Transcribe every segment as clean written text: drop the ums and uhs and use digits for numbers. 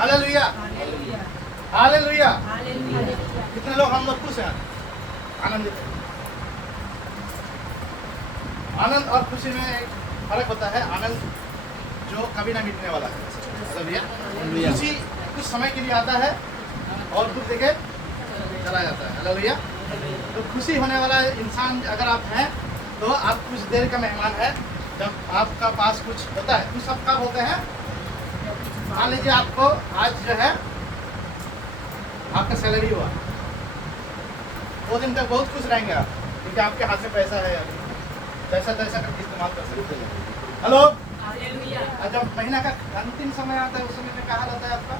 Hallelujah hallelujah. कितने लोग हम लोग खुश हैं, आनंदित हैं। आनंद और खुशी में एक फर्क होता है। आनंद जो कभी ना मिटने वाला है, हालेलुया। खुशी कुछ समय के लिए आता है और दुख देके चला जाता है, हालेलुया। तो खुशी होने वाला इंसान अगर आप हैं तो आप कुछ देर का मेहमान है। जब आपका पास कुछ होता है, कुछ सब कब होते हैं, मान लीजिए आपको आज जो है आपका सैलरी हुआ, 2 दिन तक बहुत खुश रहेंगे आप, क्योंकि आपके हाथ में पैसा है, पैसा तैसा करके इस्तेमाल कर सकते हैं। हेलो, और जब महीना का अंतिम समय आता है उस समय में कहा जाता है आपका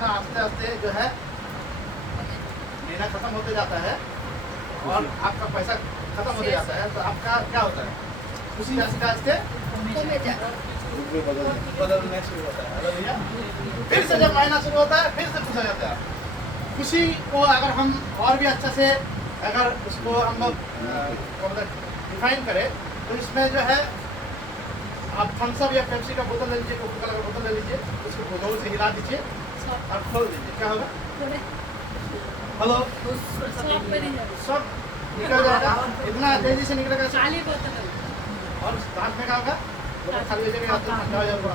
ना, आस्ते आस्ते जो है महीना खत्म होते जाता है और आपका पैसा खत्म होते जाता है, तो आपका क्या होता है, उसी राशि का आस्ते बदलने शुरू होता है, हालेलुया। फिर से जब महीना शुरू होता है फिर से खुश हो जाता है। खुशी को अगर हम और भी अच्छा से अगर उसको हम लोग डिफाइन करें तो इसमें जो है आप थम्स अप या पेप्सी का बोतल ले लीजिए, कोका कोला का बोतल ले लीजिए, उसको जोर से हिला दीजिए और खोल दीजिए, क्या होगा, हेलो, सब निकल जाएगा, इतना तेजी से निकलेगा और दांत में क्या होगा, खाली ठंडा हो जाएगा।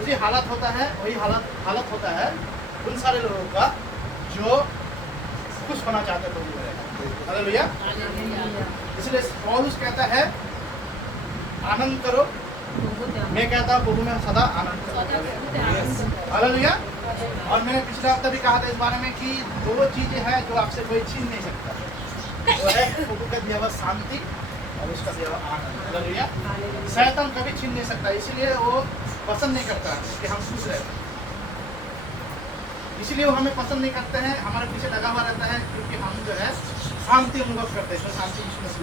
उसी हालत होता है, वही हालत होता है उन सारे लोगों का जो खुश होना चाहते हैं, हालेलुया। इसलिए पौलुस कहता है आनंद करो, मैं कहता हूँ प्रभु में सदा आनंद करो, हालेलुया। और मैंने पिछले हफ्ते भी कहा था इस बारे में कि 2 चीजें हैं जो आपसे कोई छीन नहीं सकता, वो है प्रभु का दिया हुआ शांति और उसका दिया हुआ आनंद, हालेलुया। शैतान कभी छीन नहीं सकता, इसीलिए वो पसंद नहीं करता कि हम खुश रहे, इसीलिए वो हमें पसंद नहीं करते हैं, हमारे पीछे लगा हुआ रहता है, क्योंकि हम जो है शांति अनुभव करते हैं, शांति विश्वास,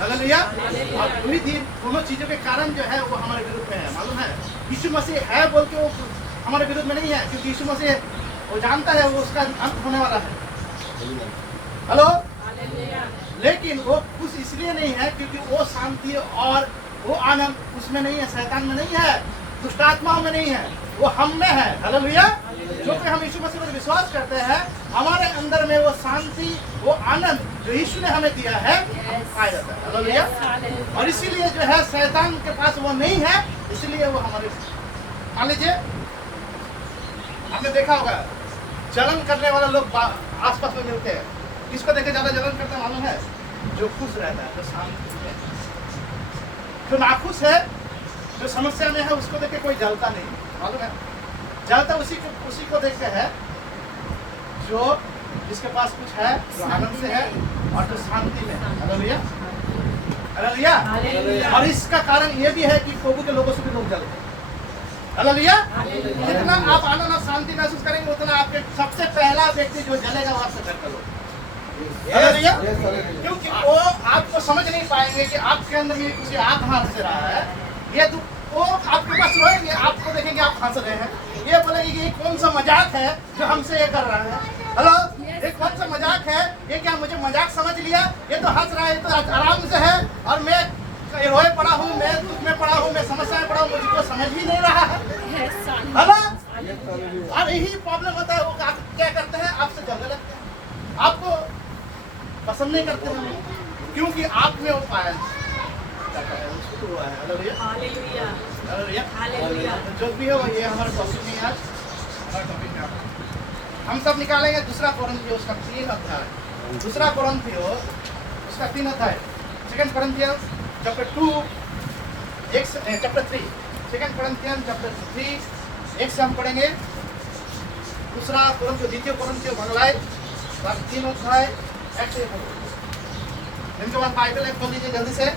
हालेलुया। और दोनों चीजों के कारण जो है वो हमारे विरुद्ध में है, मालूम है। यीशु मसीह है बोल के वो हमारे विरुद्ध में नहीं है, क्योंकि यीशु मसीह वो जानता है वो उसका अंत होने वाला है, हेलो। लेकिन वो खुश इसलिए नहीं है क्योंकि वो शांति और वो आनंद उसमें नहीं है, शैतान में नहीं है, दुष्ट आत्माओं में नहीं है, वो हम में है, हालेलुया। जो कि हम यीशु मसीह पर विश्वास करते हैं, हमारे अंदर में वो शांति, वो आनंद जो यीशु ने हमें दिया है आ जाता है, हालेलुया। और इसीलिए जो है शैतान के पास वो नहीं है, इसलिए वो हमारे, मान लीजिए आपने देखा होगा जलन करने वाले लोग आसपास में मिलते हैं, किसको देखे ज्यादा जलन करते हैं मालूम है, जो खुश रहता है, जो शांति है। जो नाखुश है, जो समस्या में है, उसको देख के कोई जलता नहीं, मालूम है। जलता उसी को देख के है जो जिसके पास कुछ है, जो आनंद से है और जो शांति में है, हालेलुया हालेलुया। और इसका कारण ये भी है कि प्रभु के लोगों से भी लोग जलते हैं, हालेलुया। जितना आप आनंद और शांति महसूस करेंगे उतना आपके सबसे पहला व्यक्ति जो जलेगा वो आपसे घर का लोग, हालेलुया। क्योंकि वो आपको समझ नहीं पाएंगे कि आपके अंदर में कुछ आग हंस रहा है, ये वो आपके पास रोएंगे, आपको देखेंगे आप हंस रहे हैं, ये बोलेंगे कि ये कौन सा मजाक है जो हमसे ये कर रहा है, हेलो, ये कौन सा मजाक है, ये क्या मुझे मजाक समझ लिया, ये तो हंस रहा है, ये तो आराम से है, और मैं रोए पड़ा हूँ, मैं दुख में पड़ा हूँ, मैं समस्या में पड़ा हूँ, मुझको समझ ही नहीं रहा है, हेलो। और यही प्रॉब्लम होता है, वो क्या करते हैं, आपसे जलने लगते हैं, आपको पसंद नहीं करते हैं, क्योंकि आप में वो पाया उसको हुआ है, हालेलुया हालेलुया। जो भी हो ये हमारा टॉपिक नहीं है आज, हमारा टॉपिक क्या है, हम सब निकालेंगे 2 कोरिन्थियों उसका 3 अध्याय, 2 कोरिन्थियों उसका 3 अध्याय, 2 कोरिन्थियंस चैप्टर 2 चैप्टर 3, 2 कोरिन्थियंस चैप्टर 3 1 से हम पढ़ेंगे, 2 कोरिन्थियों 2 कोरिन्थियों भगलाए 3 अध्याय 1 से पढ़ो। इनके बाद बाइबल खोल लीजिए जल्दी से,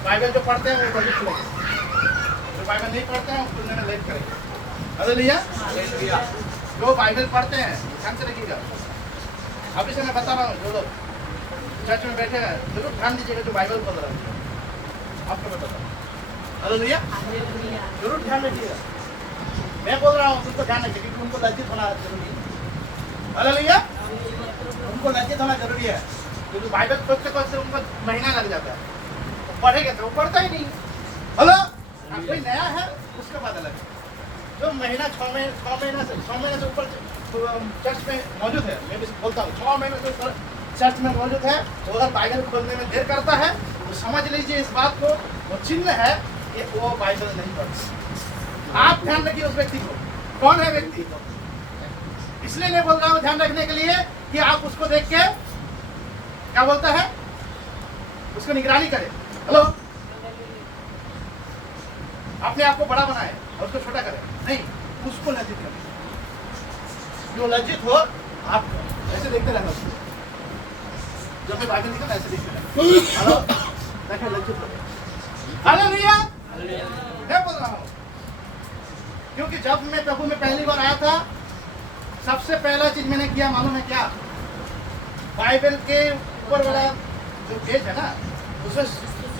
बाइबल जो पढ़ते हैं वो जल्दी खुलेंगे, जो बाइबल नहीं पढ़ते हैं उसको उन्होंने लेट करेंगे, हालेलुया। जो बाइबल पढ़ते हैं ध्यान से रखिएगा, अभी से मैं बता रहा हूँ, जो लोग चर्च में बैठे हैं जरूर ध्यान दीजिएगा, जो बाइबल पढ़ रहे हैं आपको मैं बता रहा हूँ, हालेलुया, जरूर ध्यान रखिएगा। मैं बोल रहा हूँ उनको ध्यान रखिए, क्योंकि उनको लज्जित होना जरूरी है, हालेलुया। उनको लज्जित होना जरूरी है, क्योंकि बाइबल पढ़ते उनको महीना लग जाता है, पढ़ेगा तो वो पढ़ता ही नहीं, हेलो। कोई नया है उसके बाद अलग, जो महीना 6 महीना से ऊपर चर्च में मौजूद है, मैं भी बोलता हूँ 6 महीने से ऊपर चर्च में मौजूद है, तो अगर बाइबल खोलने में देर करता है तो समझ लीजिए इस बात को, वो चिन्ह है कि वो बाइबल नहीं पढ़ता। आप ध्यान रखिए उस व्यक्ति को, कौन है व्यक्ति, इसलिए नहीं बोल रहा हूँ ध्यान रखने के लिए कि आप उसको देख के क्या बोलता है, उसको निगरानी करें। हेलो, अपने आप को बड़ा बनाए और उसको छोटा करें नहीं, उसको लज्जित करें। जो लज्जित हो आप ऐसे देखते रहना उसको, जब मैं बाइबल निकलता ऐसे देखते रहना। हेलो, देखिए लज्जित हो। हालेलुया, मैं बोल रहा हूँ क्योंकि जब मैं प्रभु में पहली बार आया था, सबसे पहला चीज मैंने किया मालूम है क्या, बाइबल के ऊपर वाला जो पेज है ना, उसमें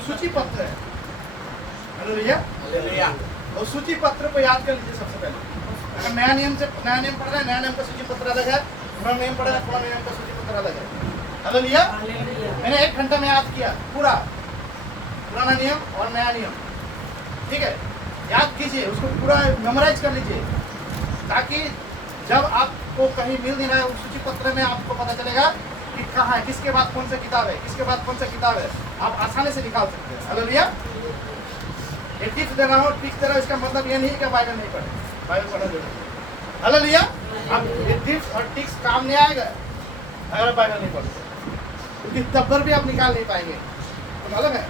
सूची पत्र है। हालेलुया, और सूची पत्र को याद कर लीजिए सबसे पहले। अगर नया नियम पढ़ रहे हैं, नया नियम का सूची पत्र अलग है, पुराना नियम पढ़ रहे हैं, पुराना नियम का सूची पत्र अलग है। हालेलुया, मैंने 1 घंटा में याद किया पूरा पुराना नियम और नया नियम, ठीक है, याद कीजिए उसको, पूरा मेमोराइज कर लीजिए, ताकि जब आपको कहीं मिल नहीं रहा है उस सूची पत्र में आपको पता चलेगा कि कहाँ है, किसके बाद कौन सा किताब है, किसके बाद कौन सा किताब है, आप आसानी से निकाल सकते हैं। हालेलुया, ये टिप्स दे रहा हूँ, टिप्स दे रहा हूँ, इसका मतलब ये नहीं कि बाइबल नहीं पढ़े, बाइबल पढ़ना जरूरी है। हालेलुया, अब ये टिप्स और टिक्स काम नहीं आएगा अगर बाइबल नहीं पढ़ते, क्योंकि तब पर भी आप निकाल नहीं पाएंगे। तो मालूम है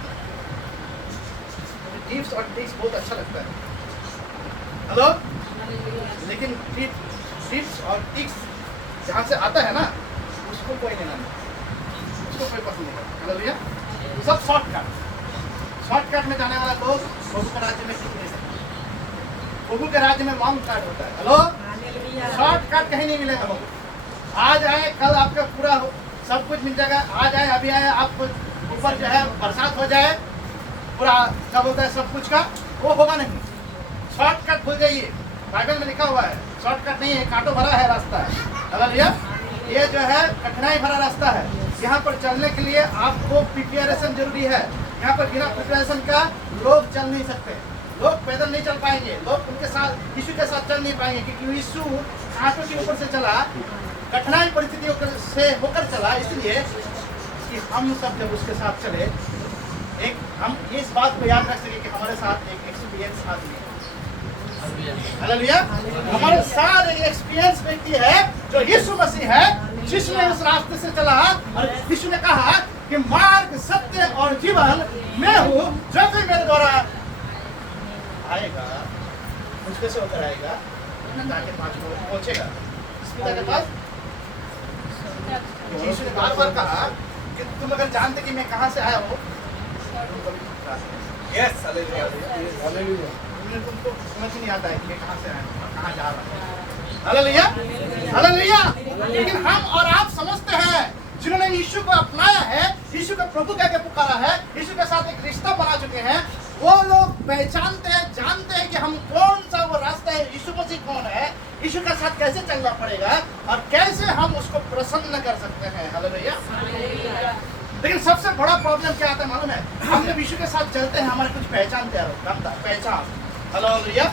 टिप्स और टिक्स बहुत अच्छा लगता है। हेलो, लेकिन टिप्स और टिक्स जहाँ से आता है ना, उसको कोई नहीं मानता, उसको कोई पसंद नहीं करता। हालेलुया, सब शॉर्टकट में जाने वाला लोग प्रभु के राज्य में टिक नहीं सकते। प्रभु के राज्य में लॉन्ग कट होता है। हेलो, शॉर्टकट कहीं नहीं मिलेगा। लोग आज आए कल आपका पूरा सब कुछ मिल जाएगा, आज आए अभी आए, आपको ऊपर जो है बरसात हो जाए, पूरा क्या बोलता है सब कुछ का, वो होगा नहीं। शॉर्टकट भूल जाइए, बाइबल में लिखा हुआ है शॉर्टकट नहीं है, कांटों भरा है रास्ता है। हालेलुया, ये जो है कठिनाई भरा रास्ता है। यहाँ पर चलने के लिए आपको प्रिपरेशन जरूरी है। यहाँ पर बिना प्रिपरेशन का लोग चल नहीं सकते, लोग पैदल नहीं चल पाएंगे, लोग उनके साथ यीशु के साथ चल नहीं पाएंगे, क्योंकि यीशु कांटों के ऊपर से चला, कठिनाई परिस्थितियों से होकर चला, इसलिए कि हम सब जब उसके साथ चले, एक हम इस बात को याद रख सके कि हमारे साथ एक एक्सपीरियंस आदमी है। हालेलुया, हमारे साथ एक एक्सपीरियंस व्यक्ति है जो यीशु मसीह है, जिसने उस रास्ते से चला और यीशु ने कहा कि मार्ग, सत्य और जीवन मैं हूँ, जो कोई मेरे द्वारा आएगा मुझसे से होकर आएगा, पिता के पास पहुंचेगा। पिता के पास यीशु ने बार-बार कहा कि तुम अगर जानते कि मैं कहाँ से आया हूँ, यस हालेलुया, तुमको समझ नहीं आता है कि कहाँ से आया हूँ, कहाँ जा रहा है। हालेलुया, हालेलुया, लेकिन हम और आप समझते हैं जिन्होंने यीशु को अपनाया है, यीशु को प्रभु कह के पुकारा है, यीशु के साथ एक रिश्ता बना चुके हैं, वो लोग पहचानते हैं, जानते हैं कि हम कौन सा वो रास्ता है, यीशु मसीह कौन है, यीशु के साथ कैसे चलना पड़ेगा और कैसे हम उसको प्रसन्न कर सकते हैं। हालेलुया, लेकिन सबसे बड़ा प्रॉब्लम क्या आता है मालूम है, हम जब यीशु के साथ चलते हैं हमारी कुछ पहचान तैयार होता है, पहचान। हालेलुया,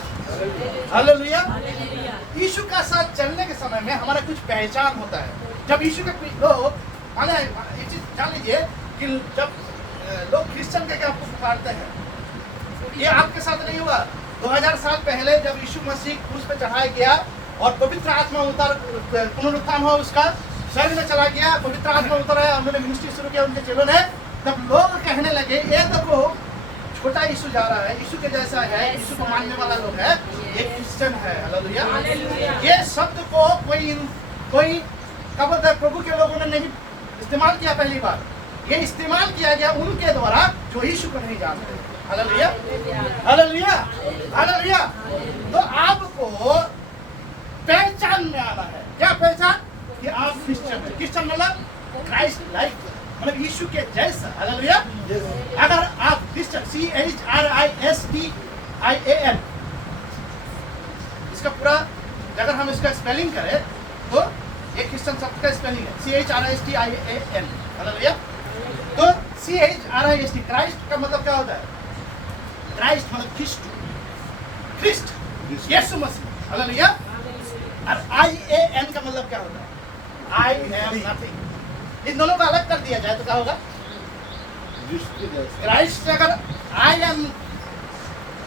हालेलुया, यीशु के साथ चलने के समय में हमारा कुछ पहचान होता है। जब यीशु के लोग माने एक चीज जान लीजिए कि जब लोग क्रिश्चियन कहकर आपको पुकारते हैं, ये आपके साथ नहीं हुआ। 2000 साल पहले जब यीशु मसीह क्रूस पे चढ़ाया गया और पवित्र आत्मा पुनरुत्थान हुआ, उसका शरीर में चला गया, पवित्र आत्मा उतर आया, उन्होंने मिनिस्ट्री शुरू किया उनके चेलों ने, तब लोग कहने लगे ये देखो छोटा यीशु जा रहा है, यीशु के जैसा है, यीशु को मानने वाला लोग है, ये क्रिश्चियन है। हालेलुया, ये शब्द को कोई कब तक प्रभु के लोगों ने नहीं इस्तेमाल किया, पहली बार ये इस्तेमाल किया गया उनके द्वारा जो यीशु को नहीं जानते। Hallelujah, hallelujah, hallelujah. तो आपको पहचान में आना है, क्या पहचान कि आप क्रिश्चियन है। क्रिश्चियन मतलब क्राइस्ट लाइक, मतलब यीशु के जैसा। हालेलुया, अगर आप क्रिश्चियन CHRISTIAN इसका पूरा अगर हम इसका स्पेलिंग करें तो एक क्रिश्चियन शब्द का स्पेलिंग है CHRISTIAN। हालेलुया, तो CHRIST क्राइस्ट का मतलब क्या होता है? क्राइस्ट मतलब ख्रिस्ट, यीशु मसीह। हालेलुया। और IAN का मतलब क्या होता है? I am nothing। इन दोनों को अलग कर दिया जाए तो क्या होगा? क्राइस्ट अगर I am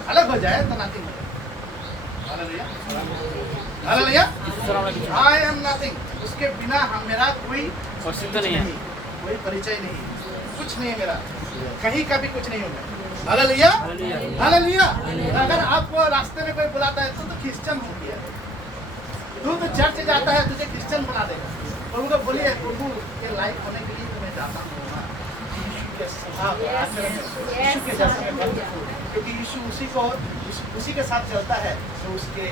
अलग हो जाए तो नथिंग हो जाए। Hallelujah, hallelujah. I am nothing, उसके बिना हम मेरा कोई अस्तित्व नहीं है, कोई परिचय नहीं, कुछ नहीं है मेरा, कहीं का भी कुछ नहीं होगा। Hallelujah, hallelujah. अगर आपको रास्ते में कोई बुलाता है तो क्रिश्चियन हो गया, तू तो चर्च जाता है, तुझे क्रिश्चियन बना देगा। प्रभु को बोलिए, प्रभु के लायक होने के लिए तुम्हें जाता हूँ यीशु के स्वभाव आचरण में, यीशु के जैसे में बन जाऊं, क्योंकि यीशु उसी के साथ चलता है जो उसके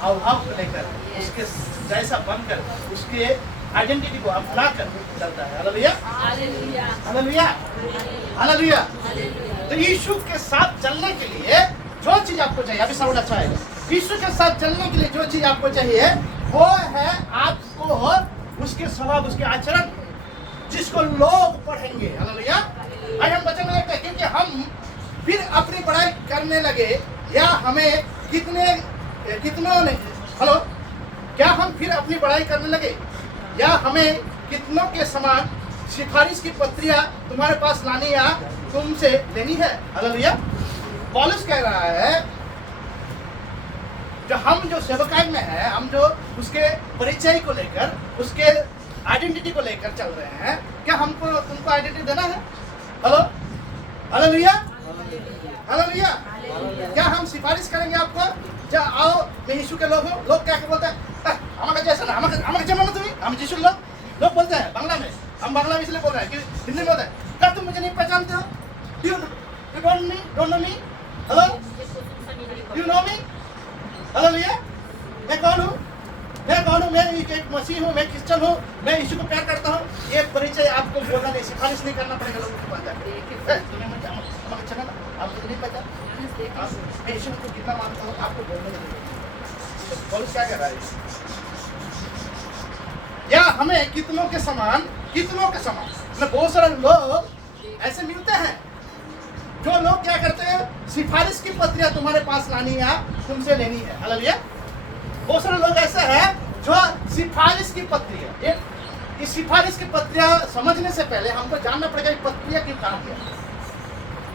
हाव भाव को लेकर, उसके जैसा बनकर, उसके आइडेंटिटी को अपना कर चलता है। Hallelujah, hallelujah, hallelujah. तो यीशु के साथ चलने के लिए जो चीज आपको चाहिए, अभी साउंड अच्छा है, यीशु के साथ चलने के लिए जो चीज आपको चाहिए वो है आपको उसके स्वभाव, उसके आचरण, जिसको लोग पढ़ेंगे। हालेलुया। आज हम वचन में देखते हैं, क्योंकि हम फिर अपनी पढ़ाई करने लगे, या हमें कितनों ने, हेलो, क्या हम फिर अपनी पढ़ाई करने लगे, या हमें कितनों के समान सिफारिश की पत्रियां तुम्हारे पास लानी या तुमसे लेनी है। हालेलुया। पौलुस कह रहा है, जो हम जो सेवकाई में है, हम जो उसके परिचय को लेकर, उसके आइडेंटिटी को लेकर चल रहे हैं, क्या हमको तुमको आइडेंटिटी देना है? Hello, hallelujah, hallelujah. क्या हम सिफारिश करेंगे आपको, जा आओ मैं यीशु के लोग हूँ? लोग क्या बोलते हैं, हमारे जैसा ना, हमारे जन्म में तुम्हें हम यीशु लोग बोलते हैं बांग्ला में, हम बांग्ला में इसलिए बोल रहे हैं कि हिंदी में बोलते हैं, क्या तुम मुझे नहीं पहचानते हो? You don't know me? Hello, you know me? Hallelujah. मैं कौन हूँ? मैं एक मसीह हूँ, मैं क्रिश्चियन हूँ, मैं यीशु को प्यार करता हूँ। ये परिचय आपको बोलना नहीं, सिफारिश नहीं करना पड़ेगा लोगों के पास जाकर। तुम्हें मुझे हमारे चला ना, आपको नहीं पता, मैं यीशु को कितना मानता हूँ, आपको बोलने नहीं। पौलुस क्या कह रहा है? या हमें कितनों के समान बहुत सारे लोग ऐसे मिलते हैं, जो लोग क्या करते हैं, सिफारिश की पत्रियां तुम्हारे पास लानी या तुमसे लेनी है। हालेलुया। बहुत सारे लोग ऐसे हैं जो सिफारिश की पत्रियां, इस सिफारिश की पत्रियां समझने से पहले हमको जानना पड़ेगा कि पत्रियां की काम क्या है।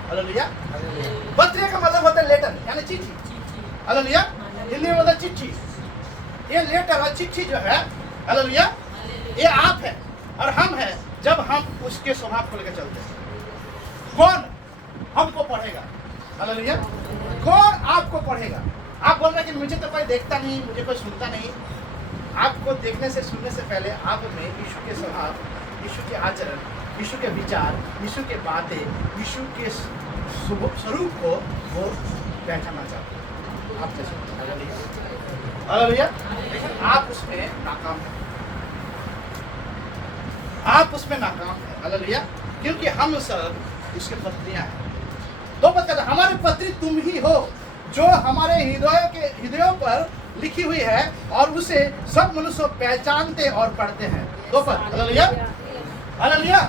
हालेलुया। पत्रियां का मतलब होता है लेटर, यानी चिट्ठी। हालेलुया। हिंदी में होता है चिट्ठी। ये लेटर और चिट्ठी जो है, हालेलुया, ये आप है और हम है, जब हम उसके स्वभाव को लेकर चलते हैं। कौन हमको पढ़ेगा? हालेलुया। कौन आपको पढ़ेगा? आप बोल रहे हैं कि मुझे तो कोई देखता नहीं, मुझे कोई सुनता नहीं। आपको देखने से, सुनने से पहले आप में यीशु के स्वभाव, यीशु के आचरण, यीशु के विचार, यीशु के बातें, यीशु के स्वरूप को वो पहचानना चाहते हैं। आप हालेलुया। लेकिन आप उसमें नाकाम हैं, आप उसमें नाकाम हैं। हालेलुया। क्योंकि हम सब उसके पत्रियां हैं। दो पद कहते हैं, हमारी पत्री तुम ही हो, जो हमारे हृदयों पर लिखी हुई है और उसे सब मनुष्य पहचानते और पढ़ते हैं। दो पद। Hallelujah, hallelujah.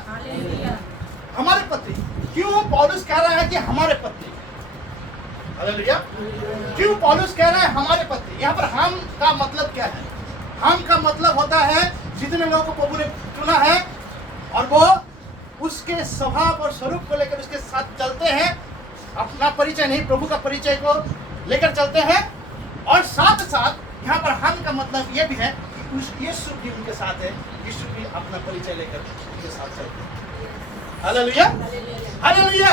हमारे पत्री, क्यों पौलुस कह रहा है कि हमारे पत्री? हालेलुया। क्यों पौलुस कह रहा है हमारे पत्री? यहाँ पर हम का मतलब क्या है? हम का मतलब होता है जितने लोगों को प्रभु ने चुना है और वो उसके स्वभाव और स्वरूप को लेकर उसके साथ चलते हैं, अपना परिचय नहीं, प्रभु का परिचय को लेकर चलते हैं। और साथ साथ यहाँ पर हम का मतलब ये भी है कि यीशु भी उनके साथ है, यीशु भी अपना परिचय लेकर उनके साथ चलते हैं। Hallelujah, hallelujah,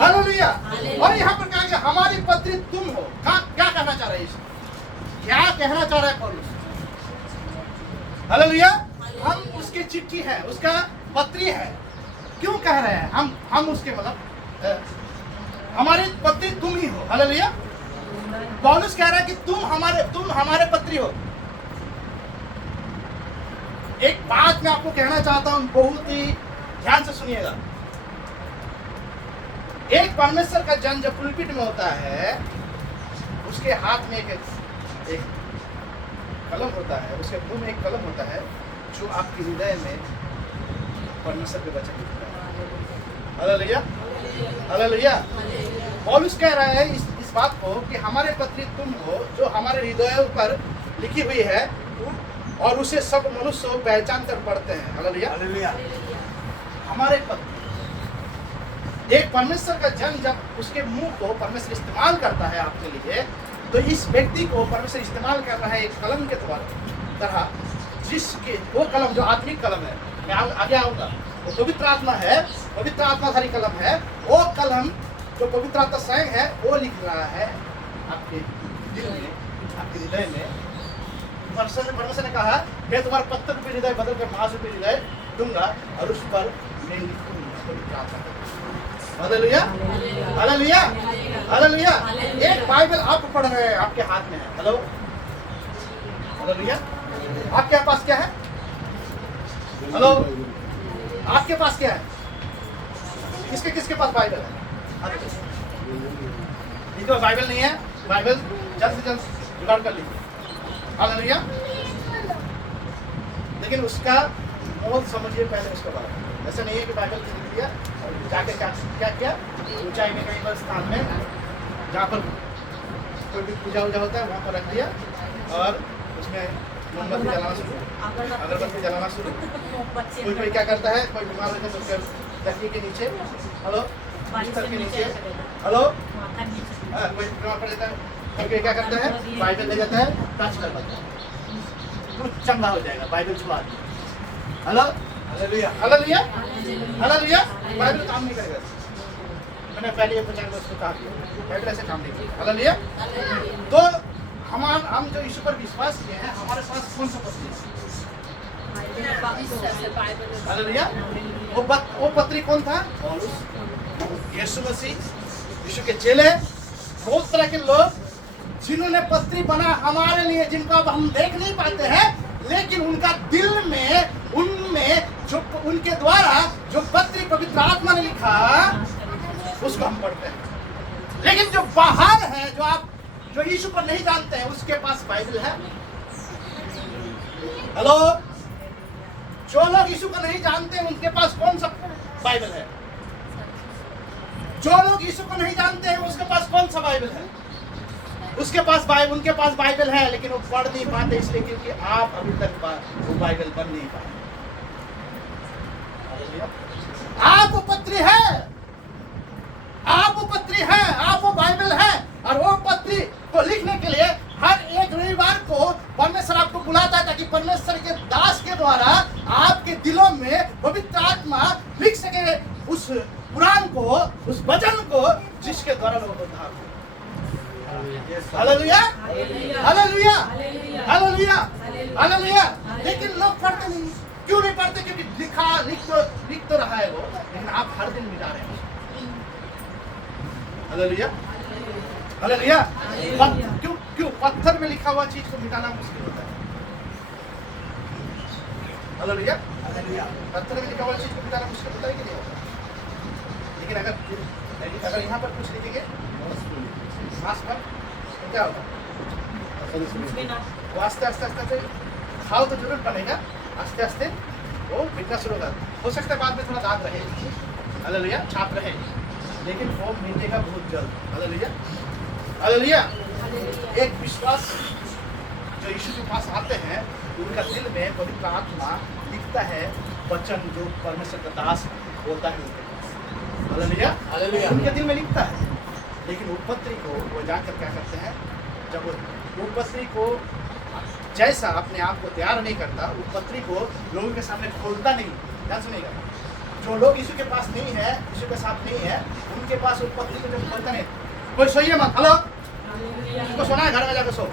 hallelujah. और यहाँ पर कहा कि हमारी पत्री तुम हो। क्या कहना चाह रहा है यीशु? क्या कहना चाह रहा है पौलुस? हालेलुया। हम उसकी चिट्ठी है, उसका पत्री है। क्यों कह रहे हैं हम उसके मतलब हमारी पत्री तुम ही हो। हालेलुया। पौलुस कह रहा है कि तुम हमारे पत्री हो। एक बात मैं आपको कहना चाहता हूं, बहुत ही ध्यान से सुनिएगा। एक परमेश्वर का जन जब पुलपिट में होता है, उसके हाथ में एक कलम होता है, उसके मुंह में एक कलम होता है, जो आपके हृदय में परमेश्वर के वचन लिखता है। Hallelujah, hallelujah. पौलुस कह रहा है इस इस बात को कि हमारे पत्री तुम हो जो हमारे हृदयों पर लिखी हुई है और उसे सब मनुष्य पहचान कर पढ़ते हैं। हालेलुया। हमारे पत्री, एक परमेश्वर का जन जब उसके मुंह को परमेश्वर इस्तेमाल करता है आपके लिए, तो इस व्यक्ति को परमेश्वर इस्तेमाल कर रहा है एक कलम के तरह, जिसके वो कलम जो आत्मिक कलम है, मैं आगे आऊंगा, वो पवित्र आत्मा है, पवित्र आत्माधारी कलम है। वो कलम जो पवित्र आत्मा स्वयं है वो लिख रहा है आपके दिल में, आपके हृदय में। परमेश्वर ने कहा मैं तुम्हारे पत्थर रूपी हृदय बदल कर मांस रूपी हृदय दूंगा और उस पर मैं लिखूंगा पवित्र आत्मा। Hallelujah, hallelujah, hallelujah. एक बाइबल आप पढ़ रहे हैं, आपके हाथ में है। Hello, hallelujah. आपके पास क्या है? हेलो, आपके पास क्या है? किसके किसके पास बाइबल है? जिसके पास बाइबल नहीं है, बाइबल जल्द से जल्द जुगाड़ कर लीजिए। हालेलुया। लेकिन उसका मोल समझिए पहले उसके बारे में। ऐसा नहीं है कि बाइबल खरीद लिया और जाके क्या किया, ऊंचाई में कहीं पर स्थान में जहाँ पर कोई भी पूजा वूजा होता है वहाँ पर रख दिया और उसमें मोमबत्ती जलाना शुरू, अगरबत्ती जलाना शुरू। कोई क्या करता है, कोई बीमार होता है तो फिर तकिए के नीचे, हेलो, बिस्तर के नीचे, हेलो, कोई बीमार पड़ जाता है, कोई क्या करता है, बाइबल ले जाता है, टच कर देता है, कुछ चंगा हो जाएगा, बाइबल छुआ दिया। Hello, hallelujah, hallelujah, hallelujah. Bible काम नहीं करेगा। मैंने पहले ये पूछा उसको कहा बाइबल ऐसे काम नहीं करेगा। हालेलुया। तो हम जो यीशु पर विश्वास किए हैं, हमारे पास कौन सा पत्री है? हालेलुया। वो पत्री कौन था? यीशु मसीह, यीशु के चेले, बहुत तरह के लोग जिन्होंने पत्री बना हमारे लिए, जिनको अब हम देख नहीं पाते हैं, लेकिन उनका दिल में, उनमें जो उनके द्वारा जो पत्री पवित्र आत्मा ने लिखा उसको हम पढ़ते हैं। लेकिन जो बाहर है, जो आप जो यीशु पर नहीं जानते हैं, उसके पास बाइबल है। हेलो, जो लोग यीशु को नहीं जानते हैं उनके पास कौन सा बाइबल है? जो लोग यीशु को नहीं जानते हैं उसके पास कौन सा बाइबल है? उसके पास बाइबल, उनके पास बाइबल है लेकिन वो पढ़ नहीं पाते, इसलिए क्योंकि आप अभी तक वो बाइबल बन नहीं पाए। आप वो पत्री है, आप वो पत्री है, आप वो बाइबल है। और वो पत्री को लिखने के लिए हर एक रविवार को परमेश्वर आपको बुलाता है ताकि परमेश्वर के दास के द्वारा आपके दिलों में पवित्र आत्मा लिख सके उस पुराण को, उस वचन को, जिसके द्वारा लोग उद्धार हो। Hallelujah, hallelujah, hallelujah, hallelujah. लेकिन लोग पढ़ते नहीं। क्यों नहीं पढ़ते? क्योंकि लिख तो रहा है वो, लेकिन आप हर दिन मिटा रहे हैं। Hallelujah, hallelujah. क्यों पत्थर में लिखा हुआ चीज को मिटाना मुश्किल होता है? Hallelujah, hallelujah. पत्थर में लिखा हुआ चीज को मिटाना मुश्किल होता है कि नहीं होता? लेकिन अगर यहाँ पर कुछ लिखेंगे मास्क पर तो क्या होगा? वो आस्ते आस्ते आस्ते खाओ तो जरूर बनेगा, आस्ते आस्ते वो मिटना शुरू होगा। हो सकता है बाद में थोड़ा दाग रहे, हालेलुया, छाप रहे, लेकिन वो मिटेगा बहुत जल्द। Hallelujah, hallelujah. एक विश्वास जो यीशु के पास आते हैं, उनका दिल में पवित्र आत्मा लिखता है वचन जो परमेश्वर का दास होता है उनके पास। Hallelujah, hallelujah. उनके दिल में लिखता है। लेकिन वो पत्री को वो जाकर क्या करते हैं, जब वो पत्री को जैसा अपने आप को तैयार नहीं करता, वो पत्री को लोगों के सामने खोलता नहीं, ध्यान सुनिएगा। जो लोग यीशु के पास नहीं है, यीशु के साथ नहीं है, उनके पास वो पत्री को जब खोलता नहीं, कोई सोइए मत। हेलो, जिसको सोना है घर में जाकर सो,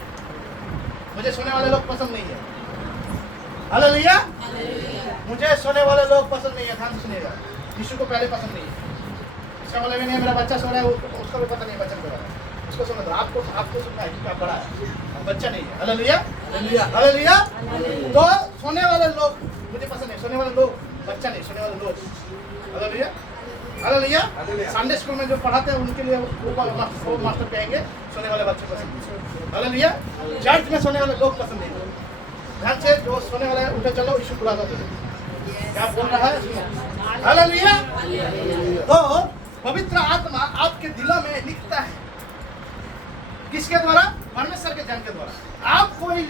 मुझे सोने वाले लोग पसंद नहीं है। हालेलुया, मुझे सोने वाले लोग पसंद नहीं है। ध्यान सुनिएगा, यीशु को पहले पसंद नहीं है। इसका मतलब नहीं है मेरा बच्चा सो रहा है, उसको भी पता नहीं बच्चा को रहा है, उसको सुनना दो। आपको सुनना है क्योंकि आप बड़ा है, बच्चा नहीं है। Hallelujah, hallelujah. तो सोने वाले लोग मुझे पसंद नहीं, सोने वाले लोग, बच्चा नहीं, सोने वाले लोग। Hallelujah, hallelujah. संडे स्कूल में जो पढ़ाते हैं उनके लिए वो मास्टर कहेंगे सोने वाले बच्चे पसंद नहीं। हालेलुया। चर्च में सोने वाले लोग पसंद नहीं। ध्यान से, जो सोने वाले उठे चलो, यीशु बुला दो। क्या बोल रहा है? हालेलुया। तो पवित्र आत्मा आपके दिलों में लिखता है किसके द्वारा? परमेश्वर के जन के द्वारा। आप कोई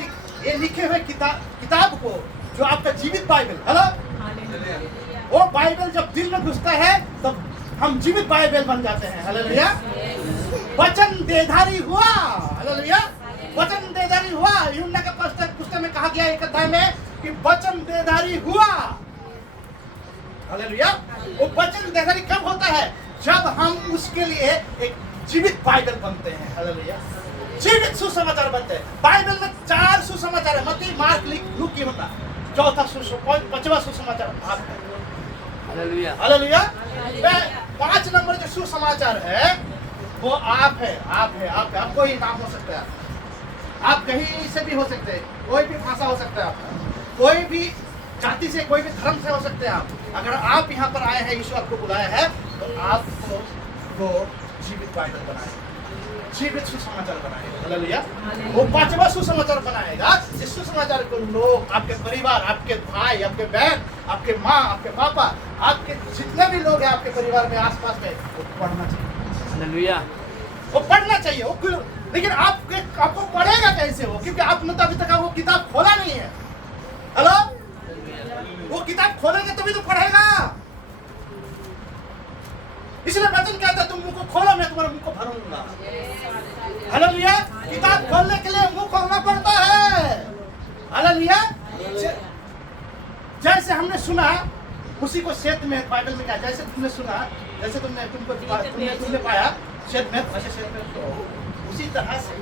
ये लिखे हुए किताब को, जो आपका जीवित बाइबल, हेलो, वो बाइबल जब दिल में घुसता है तब हम जीवित बाइबल बन जाते हैं। हालेलुया। वचन देधारी हुआ। हालेलुया। वचन देधारी हुआ। यूहन्ना के पुस्तक में कहा गया 1 अध्याय में कि वचन देधारी हुआ। हालेलुया। वो वचन देधारी कब होता है? जब हम उसके लिए एक जीवित बाइबल बनते हैं। हालेलुया। जीवित सुसमाचार बनते हैं। बाइबल में 4 सुसमाचार है, मत्ती, मार्क, लूक, यूहन्ना। चौथा 5वां सुसमाचार आप है। हालेलुया। हालेलुया। 5 नंबर जो सुसमाचार है वो आप है। आप कोई नाम हो सकता है, आप कहीं से भी हो सकते हैं, कोई भी भाषा हो सकता है आपका, कोई भी जाति से, कोई भी धर्म से हो सकते हैं आप। अगर आप यहाँ पर आए हैं, यीशु आपको बुलाया है, तो आपको वो जीवित बाइबल बनाए, जीवित सुसमाचार बनाए। हालेलुया। वो 5वां सुसमाचार बनाएगा। इस सुसमाचार को लोग, आपके परिवार, आपके भाई, आपके बहन, आपके माँ, आपके पापा, आपके जितने भी लोग हैं आपके परिवार में, आसपास में, वो पढ़ना चाहिए। हालेलुया। वो पढ़ना चाहिए। वो लेकिन आपको पढ़ेगा कैसे वो? क्योंकि आपने तो अभी तक वो किताब खोला नहीं है। हेलो, वो किताब खोलेंगे तभी तो पढ़ेगा। इसलिए वचन कहता है तुम मुंह को खोलो, मैं तुम्हारे मुंह को भरूंगा। हालेलुया। किताब खोलने के लिए मुंह खोलना पड़ता है। हालेलुया। जैसे हमने सुना उसी को शेत में बाइबल में कहा, जैसे तुमने सुना, जैसे तुमने पाया शेत में, वैसे शेत में तो उसी तरह से।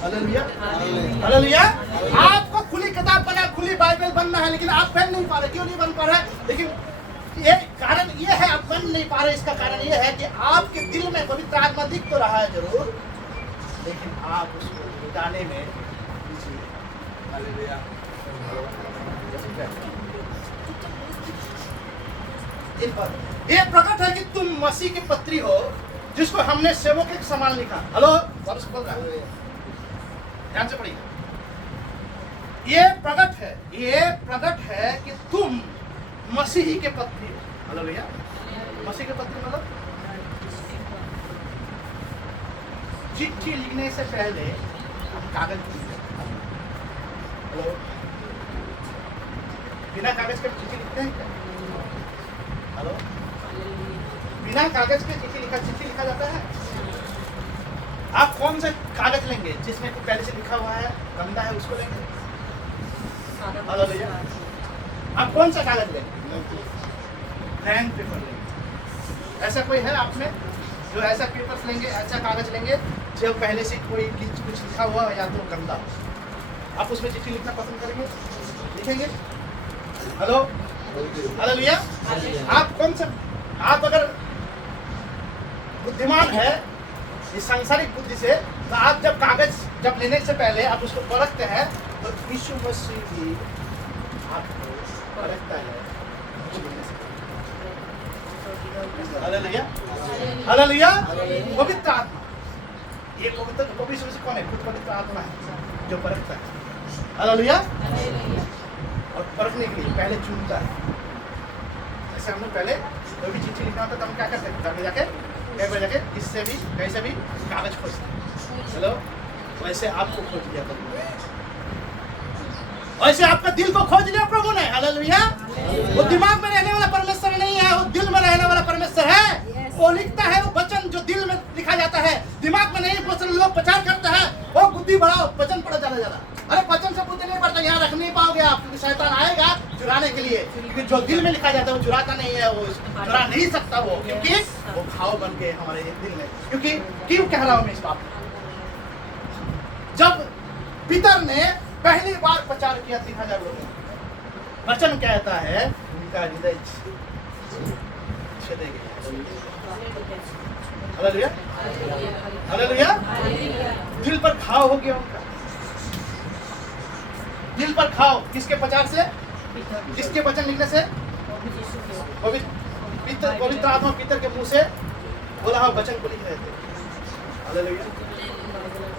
हालेलुया। हालेलुया। आपको खुली किताब बना, खुली बाइबल बनना है, लेकिन आप बन नहीं पा रहे। क्यों नहीं बन पा रहे? लेकिन ये कारण ये है आप बन नहीं पा रहे। इसका कारण ये है कि आपके दिल में पवित्र आत्मा दिख तो रहा है जरूर, लेकिन आप उसको मिटाने में बिजी हैं। हालेलुया। ये प्रकट है कि तुम मसीह की पत्री हो, जिसको हमने सेवक के समान लिखा। हेलो, वापस बोल रहा है, ध्यान से पढ़िए। ये प्रकट है कि तुम मसीही के पत्री हो। हेलो भैया, मसीह के पत्री मतलब चिट्ठी लिखने से पहले हम कागज लिखते हैं। हेलो, बिना कागज के चिट्ठी लिखते हैं क्या? हेलो, बिना कागज के चिट्ठी लिखा जाता है? आप कौन सा कागज लेंगे? जिसमें पहले से लिखा हुआ है, गंदा है, उसको लेंगे? हेलो भैया, आप कौन सा कागज लेंगे? ब्लैंक पेपर लेंगे। ऐसा कोई है आप में जो ऐसा पेपर लेंगे, ऐसा कागज लेंगे जो पहले से कोई कुछ लिखा हुआ है या तो गंदा हो? आप उसमें चिट्ठी लिखना पसंद करेंगे? लिखेंगे? Hello, hallelujah. आप कौन सा, आप अगर बुद्धिमान है इस सांसारिक बुद्धि से, तो आप जब कागज जब लेने से पहले आप उसको परखते हैं, तो यीशु मसीह भी आपको परखता है। हालेलुया। हालेलुया। पवित्र आत्मा, ये पवित्र कौन है? खुद पवित्र आत्मा है जो परखता है। हालेलुया। और परखने के लिए पहले चुनता है। जैसे हमने पहले कोई भी चिट्ठी लिखना होता तो हम क्या करते हैं? घर में जाके इससे भी कैसे भी कागज खोजते हैं। चलो, वैसे आपको खोज लिया प्रभु, वैसे आपका दिल को खोज लिया प्रभु ने। हालेलुया। वो दिमाग में रहने वाला परमेश्वर नहीं है, वो दिल में रहने वाला परमेश्वर है। वो लिखता है वो वचन जो दिल में लिखा जाता है, दिमाग में नहीं। बहुत सारे लोग प्रचार करते हैं, वो बुद्धि बढ़ाओ, वचन पढ़ो ज्यादा। अरे वचन से बुद्धि नहीं बढ़ता, यहाँ रख नहीं पाओगे आप, क्योंकि शैतान आएगा चुराने के लिए। क्योंकि जो दिल में लिखा जाता है वो चुराता नहीं है, वो चुरा नहीं सकता वो, क्योंकि वो भाव बन के हमारे दिल में। क्योंकि क्यों कह रहा हूं मैं इस बात को? जब पीतर ने पहली बार प्रचार किया 3000 लोगों, वचन कहता है उनका हृदय छेदे गए। हालेलुया। हालेलुया। दिल पर घाव हो गया उनका, दिल पर घाव। किसके प्रचार से? किसके वचन लिखने से? पवित्र आत्मा पीतर के मुंह से बोला हुआ वचन को लिख रहे थे। हालेलुया।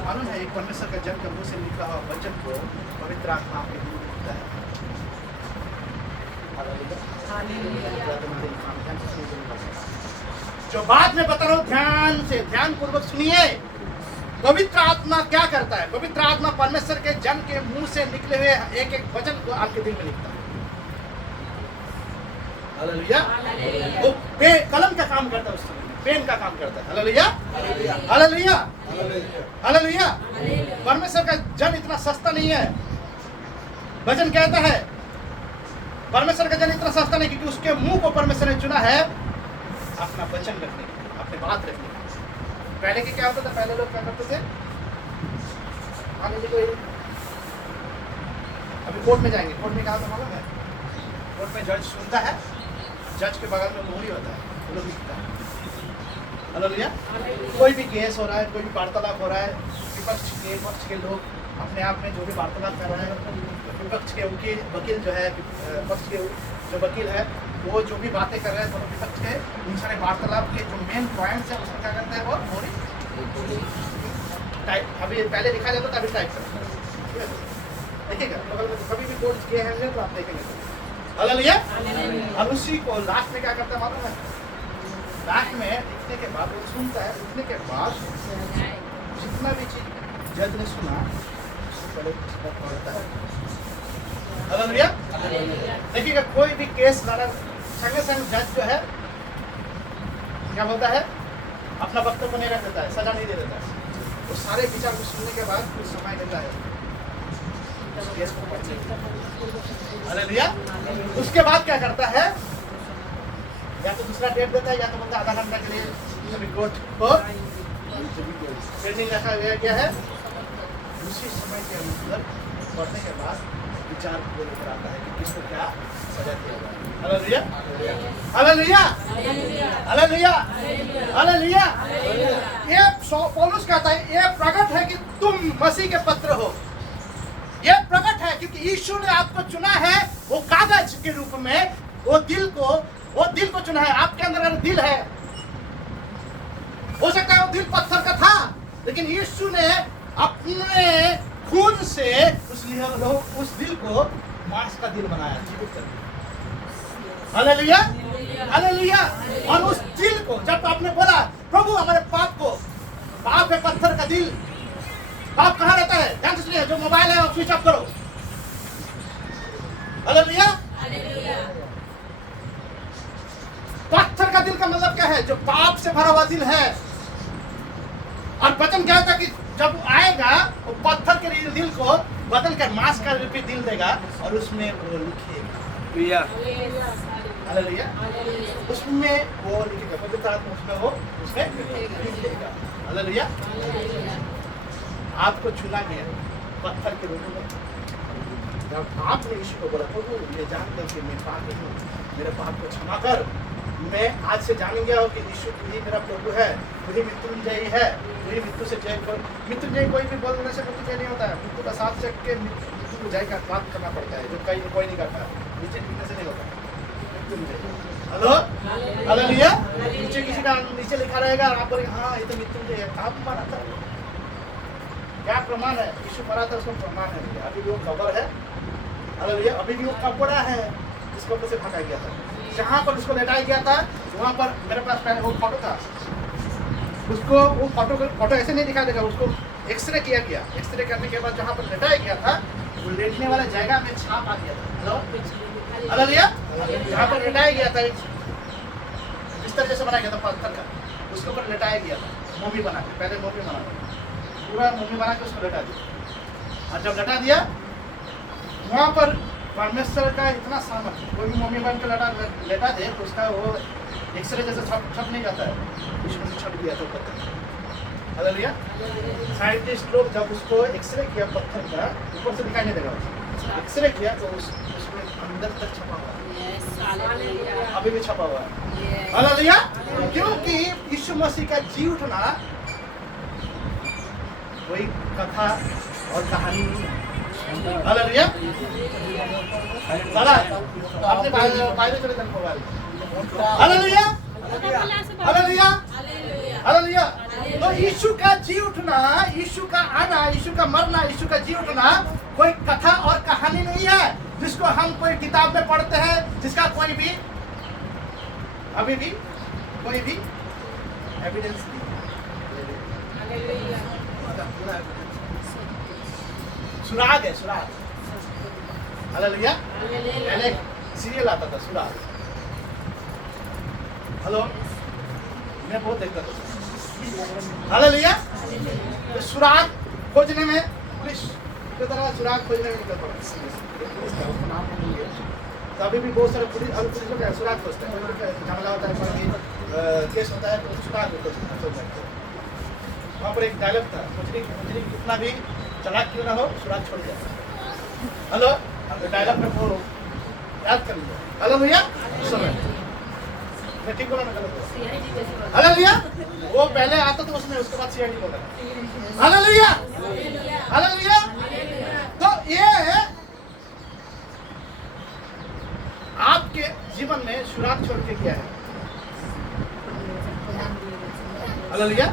मालूम है, एक परमेश्वर का जन के मुंह से लिखा हुआ वचन को पवित्र आत्मा आपके दिल में लिखता है। जो बात मैं बता रहा हूँ, ध्यान पूर्वक सुनिए। पवित्र आत्मा क्या करता है? पवित्र आत्मा परमेश्वर के जन के मुंह से निकले हुए एक एक वचन को आपके दिल में लिखता है। हालेलुया। वो कलम का काम करता है, उस समय पेन का काम करता है। Hallelujah, hallelujah, hallelujah. परमेश्वर का जन इतना सस्ता नहीं है। वचन कहता है परमेश्वर का जन इतना सस्ता नहीं, क्योंकि उसके मुंह को परमेश्वर ने चुना है अपना वचन रखने के लिए, अपनी बात रखने के लिए। पहले के क्या होता था? पहले लोग क्या करते थे? कोई अभी कोर्ट में जाएंगे, कोर्ट में क्या होता मालूम है? कोर्ट में जज सुनता है, जज के बगल में मोहरी होता है, वो लोग लिखता है। हालेलुया। कोई भी केस हो रहा है, कोई भी वार्तालाप हो रहा है, विपक्ष के पक्ष के लोग अपने आप में जो भी वार्तालाप कर रहे हैं, विपक्ष के वकील जो है, पक्ष के जो वकील है, वो जो भी बातें कर रहे हैं दोनों विपक्ष के, उन सारे वार्तालाप के जो मेन पॉइंट्स है उसमें क्या करते हैं? वो मोहरी टाइप अभी पहले लिखा जाता था, अभी टाइप करते हैं। देखिएगा कभी भी कोर्ट किए हैं तो आप देखेंगे। हालेलुया। और उसी को लास्ट में क्या करता है मालूम है? लास्ट में लिखने के बाद वो सुनता है, लिखने के बाद जितना भी चीज जज ने सुना उसको पहले पढ़ता है। हालेलुया। देखिएगा कोई भी केस लड़ा संगे संग जज जो है क्या बोलता है? अपना वक्तव्य नहीं रख देता है, सजा नहीं दे देता है। वो सारे विचार को सुनने के बाद कुछ समय देता है उस केस को पढ़ने के लिए। हालेलुया। उसके बाद क्या करता है? या तो दूसरा डेट देता है, या तो बोलता है आधा घंटा के लिए सभी कोर्ट को पेंडिंग रखा गया है। उसी समय के अंदर पढ़ने के बाद विचार को लेकर आता है कि किसको क्या सजा दिया जाए। Hallelujah, hallelujah, hallelujah, hallelujah. ये पौलुस कहता है ये प्रकट है कि तुम मसीह के पत्र हो। ये प्रकट है क्योंकि यीशु ने आपको चुना है, वो कागज के रूप में, वो दिल को चुना है। आपके अंदर अगर दिल है, हो सकता है वो दिल पत्थर का था, लेकिन यीशु ने अपने खून से उस दिल को मांस का दिल बनाया, जीवित कर दिया। Hallelujah, hallelujah. और उस दिल को जब आपने बोला प्रभु हमारे पाप है पत्थर का दिल। पाप कहाँ रहता है? ध्यान से सुनिए, जो मोबाइल है स्विच ऑफ करो। हालेलुया। पत्थर का दिल का मतलब क्या है? जो पाप से भरा हुआ दिल है। और वचन कहता है कि जब आएगा वो पत्थर के दिल को बदल कर मांस का रूपी दिल देगा और उसमें वो लिखेगा। हालेलुया। उसमें वो लिखेगा, पवित्र आत्मा उसमें हो, उसमें लिखेगा। हालेलुया। आपको चुना गया पत्थर के रूप में। जब आपने यीशु को बोला प्रभु ये जानकर कि मैं पापी हूँ, मेरे पाप को क्षमा कर, मैं आज से जान गया हूँ कि यीशु तू ही मेरा प्रभु है, तू ही मृत्युंजयी है, तू ही मृत्यु से जय कर। मृत्युंजयी कोई भी बोलने से मृत्युंजय नहीं होता है। मृत्यु का साथ चक के मृत्यु को जय का बात करना पड़ता है, जो कोई नहीं करता है। नीचे गिरने से नहीं होता मृत्युंजय। Hello, hallelujah. नीचे किसी का नीचे लिखा रहेगा और आप बोलेंगे हाँ ये तो मृत्युंजय है। आप मारा था, क्या प्रमाण है? यीशु मरा था, उसका प्रमाण है। अभी भी वो खबर है। हालेलुया। अभी भी वो कपड़ा है जिसको ऊपर से ढका गया था। जहाँ पर उसको लेटाया गया था वहाँ पर मेरे पास पहले वो फोटो था। उसको वो फोटो ऐसे नहीं दिखा देगा, उसको एक्सरे किया गया। एक्सरे करने के बाद जहाँ पर लेटाया गया था वो लेटने वाला जगह में छाप आ गया था। Hello, hallelujah. जहाँ पर लेटाया गया था बिस्तर जैसे बनाया गया था पत्थर का, उसके ऊपर लेटाया गया था मोमी बना के। पहले मोमी बना पूरा मोमी बना के उसको लेटा दिया। और जब लटा दिया वहाँ पर परमेश्वर का इतना सामर्थ्य, कोई भी मम्मी बन के लेटा दे तो उसका वो एक्सरे जैसे छप नहीं जाता है, उसमें से छप गया तो पत्थर। हालेलुया। साइंटिस्ट लोग जब उसको एक्सरे किया पत्थर का, ऊपर से दिखाई नहीं देगा, एक्सरे किया तो उसमें अंदर तक छपा हुआ है, अभी भी छपा हुआ है। हालेलुया। क्योंकि यीशु मसीह का जी उठना कोई कथा और कहानी नहीं है। हालेलुया। आपने बाइबल चले तक मोबाइल। Hallelujah, hallelujah, hallelujah. तो यीशु का जी उठना, यीशु का आना, यीशु का मरना, यीशु का जी उठना कोई कथा और कहानी नहीं है जिसको हम कोई किताब में पढ़ते हैं, जिसका कोई भी अभी भी कोई भी एविडेंस नहीं। सुराग है, सुराग। हालेलुया। पहले सीरियल आता था सुराग। हेलो, मैं बहुत देखता था। हालेलुया। तो सुराग खोजने में पुलिस की तरह सुराग खोजने में निकल पड़ा। उसका नाम नहीं है। तो अभी भी बहुत सारे पुलिस लोग सुराग खोजते हैं। झगड़ा होता है, केस होता है, तो सुराग खोजते हैं। वहाँ पर एक डायलॉग था, मुजरिम कितना भी चालाक क्यों ना हो, सुराग छोड़ जाए। हेलो, अब डायलॉग में वो याद कर लीजिए। हालेलुया। समय मैं ठीक बोला ना गलत बोला? हालेलुया। वो पहले आता तो उसने, उसके बाद सीआईडी बोला। हालेलुया। हालेलुया। तो ये आपके जीवन में सुराग छोड़ के गया है। हालेलुया।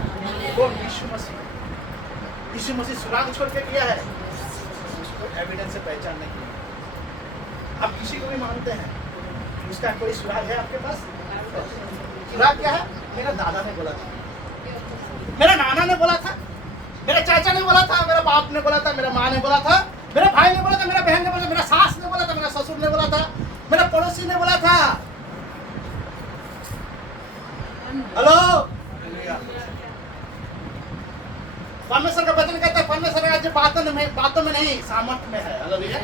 वो यीशु मसीह सुराग छोड़ के गया है, उसको एविडेंस से पहचानने के लिए। आप किसी को भी मानते हैं, उसका कोई सुराग है आपके पास? सुराग क्या है? मेरा दादा ने बोला था, मेरा नाना ने बोला था, मेरे चाचा ने बोला था, मेरा बाप ने बोला था, मेरा माँ ने बोला था, मेरा भाई ने बोला था, मेरा बहन ने बोला था, मेरा सास ने बोला था, मेरा ससुर ने बोला था, मेरा पड़ोसी ने बोला था। हेलो। परमेश्वर का वचन कहता है, परमेश्वर का राज्य बातों में नहीं, सामर्थ में है। हालेलुया।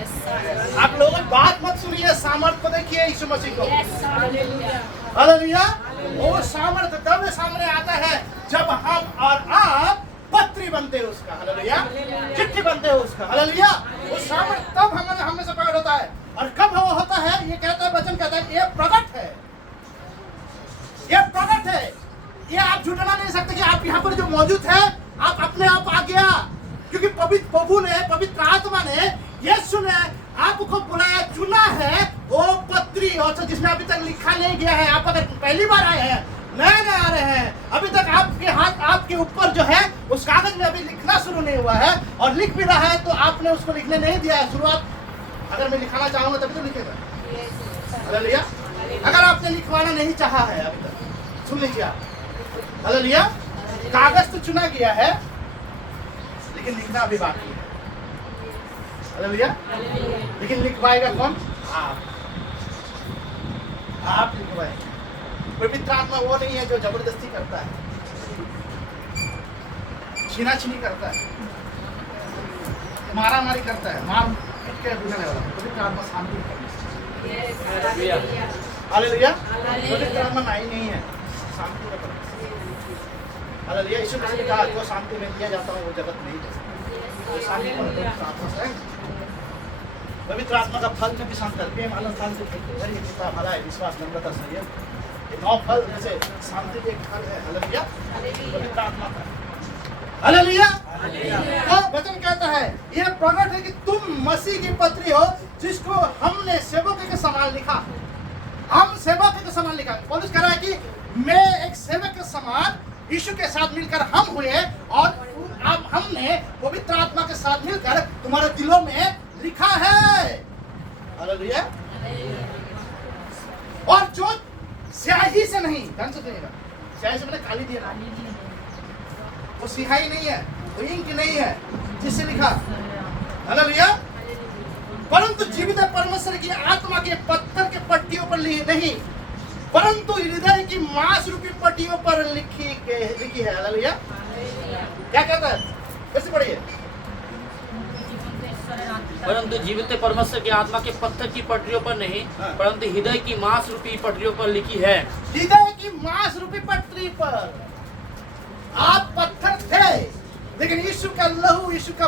आप लोगों बात मत सुनिए, सामर्थ को देखिए, यीशु मसीह को। हालेलुया। वो सामर्थ तब सामने आता है जब हम और आप पत्री बनते हैं उसका। हालेलुया। चिट्ठी बनते हैं उसका। हालेलुया। वो सामर्थ तब हमें से प्रकट होता है। और कब वो होता है? ये कहता है, वचन कहता है, ये प्रकट है, ये प्रकट है। ये आप झूठना नहीं सकते कि आप यहाँ पर जो मौजूद है, आप अपने आप आ गया, क्योंकि पवित्र प्रभु ने, पवित्र आत्मा ने, यीशु ने आपको बुलाया, चुना है। वो पत्री और जिसमें अभी तक लिखा नहीं गया है, आप अगर पहली बार आए हैं, नए आ रहे हैं, अभी तक आपके हाथ आपके ऊपर जो है उस कागज में अभी लिखना शुरू नहीं हुआ है, और लिख भी रहा है तो आपने उसको लिखने नहीं दिया है। शुरुआत अगर मैं लिखाना चाहूंगा तभी तो लिखेगा। हालेलुया। अगर आपने लिखवाना नहीं चाहा है अभी तक, सुन लीजिए आप। हालेलुया। कागज तो चुना गया है, लेकिन लिखना अभी बाकी है। हालेलुया। लेकिन लिखवाएगा कौन? आप लिखवाएंगे। पवित्र आत्मा वो नहीं है जो जबरदस्ती करता है, छीना छीनी करता है, मारा मारी करता है, मार पीट के बुझाने वाला। पवित्र आत्मा शांति करता है। हालेलुया। पवित्र आत्मा नहीं नहीं है, शांति का। हालेलुया। यीशु मसीह ने कहा, जो शांति में दिया जाता है वो जगत नहीं दे सकता। तो शांति को पवित्र आत्मा से, पवित्र आत्मा का फल में भी शांति, प्रेम, आनंद, शांति, कृपा, भलाई, विश्वास, नम्रता, संयम, ये 9 फल में से शांति एक फल है। हालेलुया। पवित्र आत्मा का। हालेलुया। तो वचन कहता है, यह प्रकट है कि तुम मसीह की पत्री हो, जिसको हमने सेवक के समान लिखा। हम सेवक के समान लिखा। पौलुस कह रहा है कि मैं एक सेवक के समान यीशु के साथ मिलकर हम हुए, और अब हमने पवित्र आत्मा के साथ मिलकर तुम्हारे दिलों में लिखा है। हालेलुया। और जो स्याही से नहीं, ध्यान से सुनिएगा, स्याही से मैंने काली दिया, वो सिहाई नहीं है, वो इंक नहीं है जिससे लिखा। हालेलुया। परंतु जीवित परमेश्वर की आत्मा के पत्थर के पट्टियों पर नहीं, परंतु हृदय की मांस रूपी पट्टियों पर लिखी है। हालेलुया। क्या कहता है? कैसे पढ़िए? परंतु जीवित परमेश्वर की आत्मा के पत्थर की पटरियों पर नहीं, परंतु हृदय की मांस रूपी पटरियों पर लिखी है। हृदय की मांस रूपी पटरी पर। आप पत्थर थे, लेकिन यीशु का लहू, यीशु का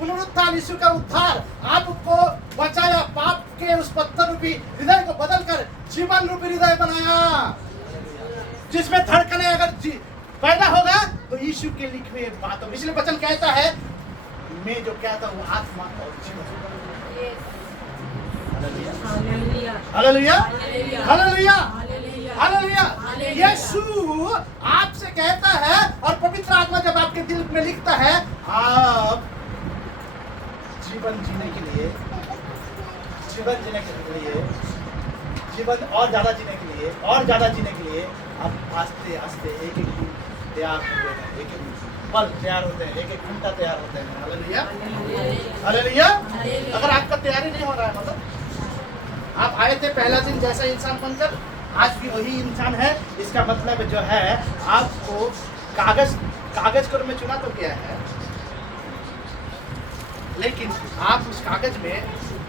पुनरुत्थान, यीशु का उद्धार आपको बचाया। पाप के उस पत्थर रूपी हृदय को बदलकर जीवन रूपी हृदय बनाया, जिसमें धड़कने अगर पैदा होगा तो यीशु के लिखे बातों। इसलिए वचन कहता है, मैं जो कहता हूँ आत्मा और जीवन। हालेलुया। हालेलुया। हालेलुया। हालेलुया। यीशु आपसे कहता है, और पवित्र आत्मा जब आपके दिल में लिखता है, आप जीवन जीने के लिए, जीवन और ज्यादा जीने के लिए, आप आस्ते आस्ते एक एक दिन तैयार होते हैं, एक एक पल तैयार होते हैं, एक एक घंटा तैयार होते हैं। Hallelujah, hallelujah. अगर आपका तैयारी नहीं हो रहा है, मतलब आप आए थे पहला दिन जैसा इंसान बनकर, आज भी वही इंसान है, इसका मतलब जो है आपको कागज को मैं चुना तो किया है, लेकिन आप उस कागज में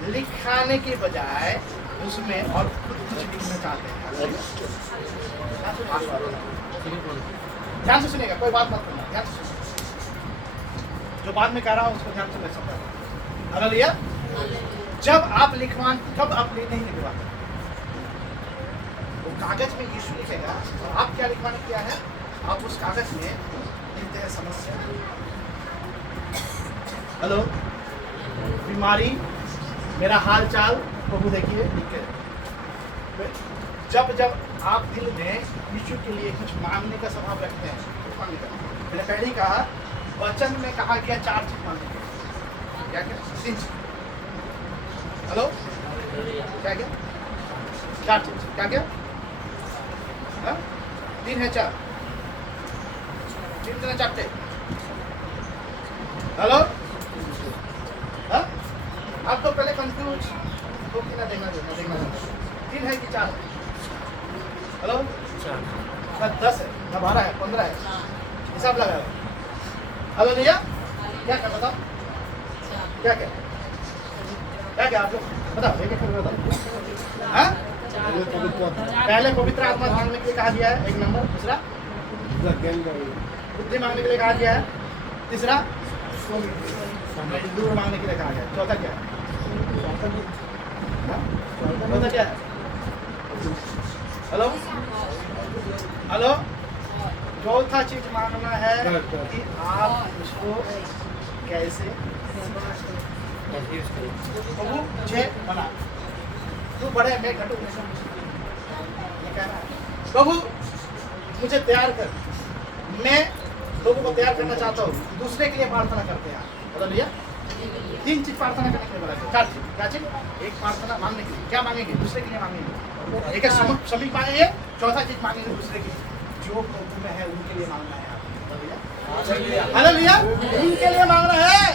लिखाने के बजाय उसमें और कुछ लिखना चाहते हैं। ध्यान से सुनेगा, कोई बात मत करना, ध्यान से सुनेगा। जो बात में कह रहा हूँ उसको ध्यान से समझा। हालेलुया। जब आप कब आप नहीं लिखवाते, वो कागज में यीशु लिखेगा और आप क्या लिखवाने किया है, आप उस कागज में लिखते हैं समस्या, हेलो, बीमारी, मेरा हाल चाल, प्रभु देखिए लिख के। जब आप दिल में यीशु के लिए कुछ मांगने का स्वभाव रखते हैं, कुछ मांगने का, मैंने पहले ही कहा वचन में कहा गया 4 चीज मांगने के, क्या 3 चीज, हेलो, क्या 4 चीज, क्या 3 है 4, 3 दिन 4 थे, हेलो। आप तो पहले कंफ्यूज हो कि ना, देखना 3 है कि 4 है, हेलो, 10 है ना, 12 है, 15 है, हिसाब लगाओ। हेलो भैया, क्या क्या बताओ, क्या आप लोग बताओ, एक करके बताओ। हाँ, पहले पवित्र आत्मा मांगने के लिए कहा गया है, 1 नंबर। दूसरा बुद्धि मांगने के लिए कहा गया है। तीसरा दूर मांगने के लिए कहा गया है। चौथा क्या है? चौथा क्या है? हेलो, चौथा चीज मांगना है कि आप उसको कैसे प्रभु मुझे बना, तू बड़े मैं घटू, ये कहना है। प्रभु मुझे तैयार कर, मैं लोगों को तैयार करना चाहता हूँ। दूसरे के लिए प्रार्थना करते हैं, बोलो भैया 3 चीज प्रार्थना करने के लिए बोला, 4 चीज, क्या चीज? एक प्रार्थना मांगने के लिए, क्या मांगेंगे? दूसरे के लिए मांगेंगे, एक समीप मांगेंगे। चौथा चीज मांगेंगे दूसरे के लिए, जो प्रभु में है उनके लिए मांगना है। हालेलुया, उनके लिए मांगना है।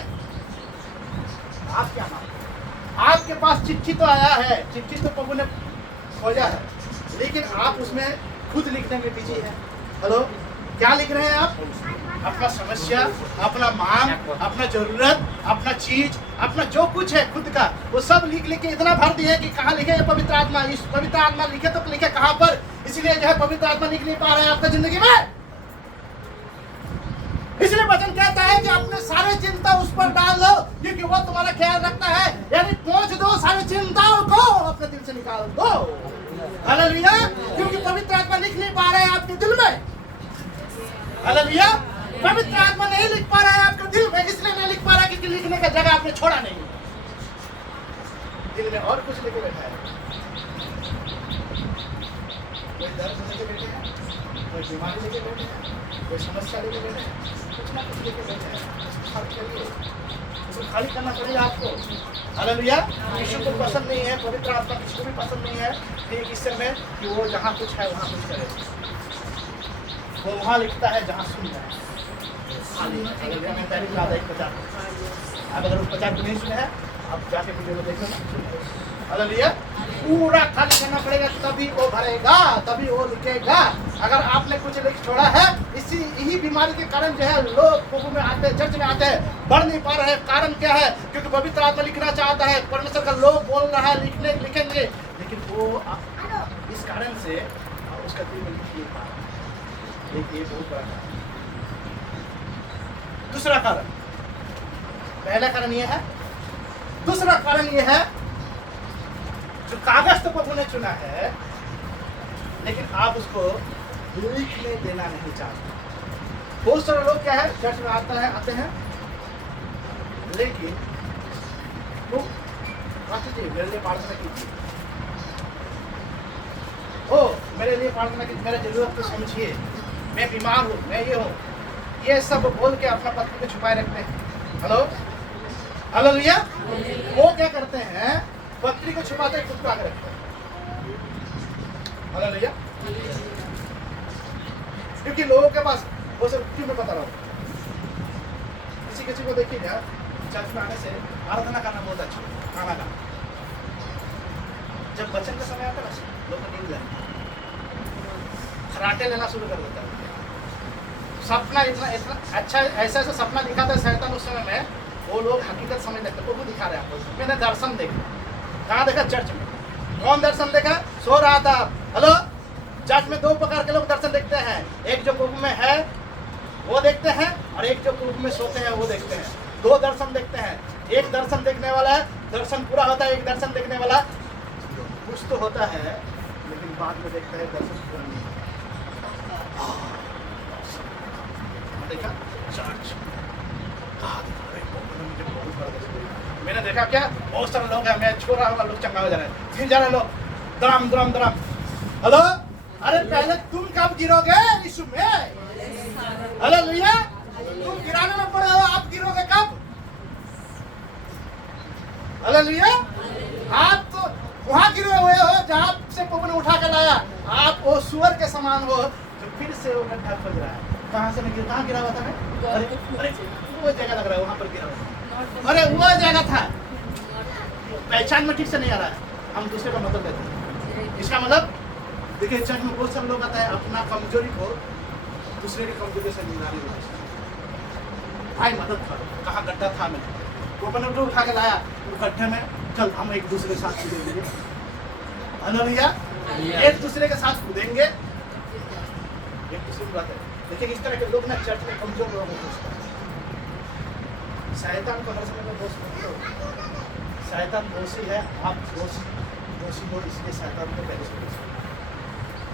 आप क्या मांगते? आपके पास चिट्ठी तो आया है, चिट्ठी तो प्रभु ने खोजा है, लेकिन आप उसमें खुद लिखने में बिजी है। हेलो, क्या लिख रहे हैं आप? अपना समस्या, अपना मांग, अपना जरूरत, अपना चीज, अपना जो कुछ है खुद का, वो सब लिख के इतना भर दिए कि कहाँ लिखे ये पवित्र आत्मा। इस पवित्र आत्मा लिखे तो लिखे कहाँ पर? इसलिए जो है पवित्र आत्मा लिख नहीं पा रहा है आपका जिंदगी में। इसलिए वचन कहता है कि अपने सारे चिंता उस पर डाल दो, क्योंकि वो तुम्हारा ख्याल रखता है। यानी पहुंच दो सारी चिंताओं को, अपने दिल से निकाल दो। हालेलुया, क्योंकि पवित्र आत्मा लिख नहीं पा रहा है आपके दिल में। हालेलुया, पवित्र आत्मा नहीं लिख पा रहा है आपके दिल में, इसलिए नहीं लिख पा रहा है क्योंकि लिखने का जगह आपने छोड़ा नहीं। दिल में और कुछ लेके बैठा है, कोई दर्द लेके बैठे हैं, कोई बीमारी लेके बैठे हैं, कोई समस्या लेके बैठे हैं, कुछ ना कुछ लेके बैठे हैं। उसको खाली करना पड़ेगा आपको। हालेलुया, यीशु को पसंद नहीं है, पवित्र आत्मा किसी को भी पसंद नहीं है एक इस समय कि वो जहाँ कुछ है वहाँ कुछ करे। वो वहाँ लिखता है जहाँ सुनता है। हालेलुया, मैं पहले याद है 50। आप अगर उस 50 को नहीं सुने हैं, आप जाके वीडियो को देखो ना। हालेलुया, पूरा खाली करना पड़ेगा, तभी वो भरेगा, तभी वो लिखेगा। अगर आपने कुछ लिख छोड़ा है, यही बीमारी के कारण जो है लोग प्रभु में आते हैं, चर्च में आते हैं, बढ़ नहीं पा रहे हैं। कारण क्या है? क्योंकि पवित्र आत्मा लिखना चाहता है, परमेश्वर का लोग बोल रहा है लिखेंगे, लेकिन वो इस कारण से उसका दिल में लिख नहीं पा रहा। देखिए बहुत बड़ा कारण। दूसरा कारण, पहला कारण ये है, दूसरा कारण ये है जो कागज तो प्रभु ने चुना है, लेकिन आप उसको लिखने देना नहीं चाहते। बहुत सारे लोग क्या है, चर्च में आते हैं, लेकिन वो मेरे लिए प्रार्थना कीजिए, ओ मेरे लिए प्रार्थना कीजिए, मेरा जरूरत को समझिए, मैं बीमार हूँ, मैं ये हूँ, ये सब बोल के अपना पत्र को छुपाए रखते हैं। हेलो, हालेलुया, वो क्या करते हैं? पत्री को छुपाते खुद को आगे रखते हैं। हालेलुया, क्योंकि लोगों के पास वो सब क्यों मैं बता रहा हूँ। किसी किसी को देखिएगा चर्च में आने से आराधना करना बहुत अच्छा है, खाना का। जब वचन का समय आता है ना, लोग नींद लगता है, खराटे लेना शुरू कर देता है। सपना इतना इतना अच्छा ऐसा ऐसा सपना दिखाता है शैतान उस समय में, वो लोग हकीकत समझ लगते। वो दिखा रहे हैं आपको। मैंने दर्शन देखा। कहाँ देखा? चर्च में। कौन दर्शन देखा? सो रहा था। हेलो, चर्च में दो प्रकार के लोग दर्शन देखते हैं। एक जो कुर्ब में है वो देखते हैं, और एक जो कुर्ब में सोते हैं वो देखते हैं। दो दर्शन देखते हैं। एक दर्शन देखने वाला है, दर्शन पूरा होता है। एक दर्शन देखने वाला कुछ तो होता है, लेकिन बाद में देखता है दर्शन पूरा नहीं होता। देखा चर्च मैंने देखा क्या, बहुत सारे लोग हैं, मैं छोड़ रहा हूँ, लोग चंगा हो जा रहे हैं, गिर जा रहे लोग, दराम दराम दराम। हेलो, अरे पहले तुम कब गिरोगे यीशु में? हालेलुया। तुम गिराने में पड़े हो, आप गिरोगे कब? हालेलुया। आप तो वहां गिरे हुए हो जहां से प्रभु ने उठा के लाया। आप वो सुअर के समान हो जो फिर से वो गड्ढा खोज रहा है। कहाँ से मैं कहाँ गिरा हुआ था मैं? अरे वो जगह लग रहा है, वहां पर गिरा हुआ। अरे वो जगह था, पहचान में ठीक से नहीं आ रहा है। हम दूसरे का मतलब देते हैं। इसका मतलब देखिए, चर्च में बहुत सारे लोग आता है अपना कमजोरी को दूसरे की कमजोरी से मिलाने में। भाई मदद करो, कहाँ गड्ढा था मैं, वो अपने उठा के लाया वो गड्ढे में। चल हम एक दूसरे के साथ कूदेंगे। हालेलुया। एक दूसरे के साथ कूदेंगे, एक दूसरे की बात है। देखिए इस तरह के लोग ना चर्च में कमजोर लोग होते हैं। शैतान को हर समय में दोष मत करो। शैतान दोषी है, आप दोषी हो, इसलिए शैतान को पहले से दोषी।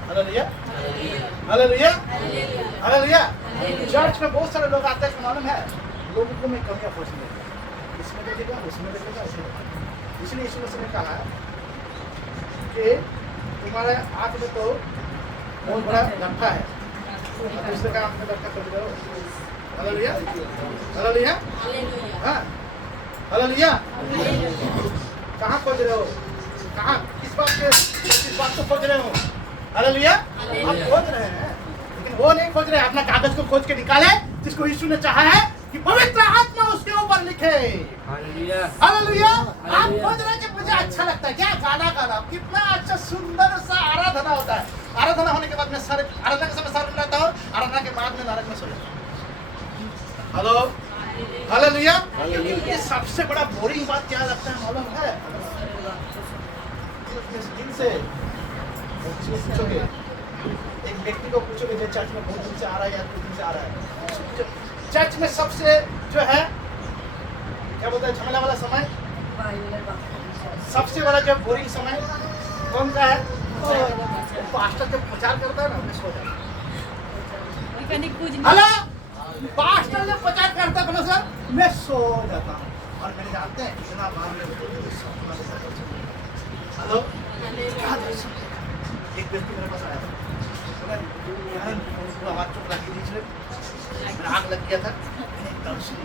Hallelujah, hallelujah, hallelujah. चर्च में बहुत सारे लोग आते हैं, मालूम है, लोगों को मैं कमियां खोजने इसमें देखेगा, उसमें देखेगा, उसमें। इसलिए यीशु मसीह ने कहा कि तुम्हारे आँख में तो बहुत बड़ा गड्ढा है, दूसरे का आँख में गड्ढा कर दो। हालेलुया, हालेलुया, हाँ, हालेलुया। कहाँ खोज रहे हो? कहाँ, किस बात को खोज रहे हो? हालेलुया। आप खोज रहे हैं, लेकिन वो नहीं खोज रहे। अपना कागज को खोज के निकाले जिसको यीशु ने चाहा है कि पवित्र आत्मा उसके ऊपर लिखे। Hallelujah, hallelujah. आप खोज रहे हैं कि मुझे अच्छा लगता है क्या गाना गाना, कितना अच्छा सुंदर सा आराधना होता है। आराधना होने के बाद में आराधना के समय सर में रहता हूँ, आराधना के बाद में नरक में सो जाता हूँ। Hello, hallelujah. ये सबसे बड़ा बोरिंग बात क्या लगता है मालूम है? दिन से पूछोगे, एक व्यक्ति को पूछोगे जो चर्च में बहुत दिन से आ रहा है या कुछ दिन से आ रहा है, चर्च में सबसे जो है क्या बोलते हैं झमेला वाला समय, सबसे बड़ा जो बोरिंग समय कौन सा है? पास्टर जब प्रचार करता है ना, मैं सो जाता हूँ। हेलो, पास्टर जब प्रचार करता है सर, मैं सो जाता हूँ। और मैंने जानते हैं कितना बार हेलो, क्या दर्शन? एक व्यक्ति मेरे पास आया था, आवाज चुप रखी थी, मेरा आग लग गया था। दर्शन,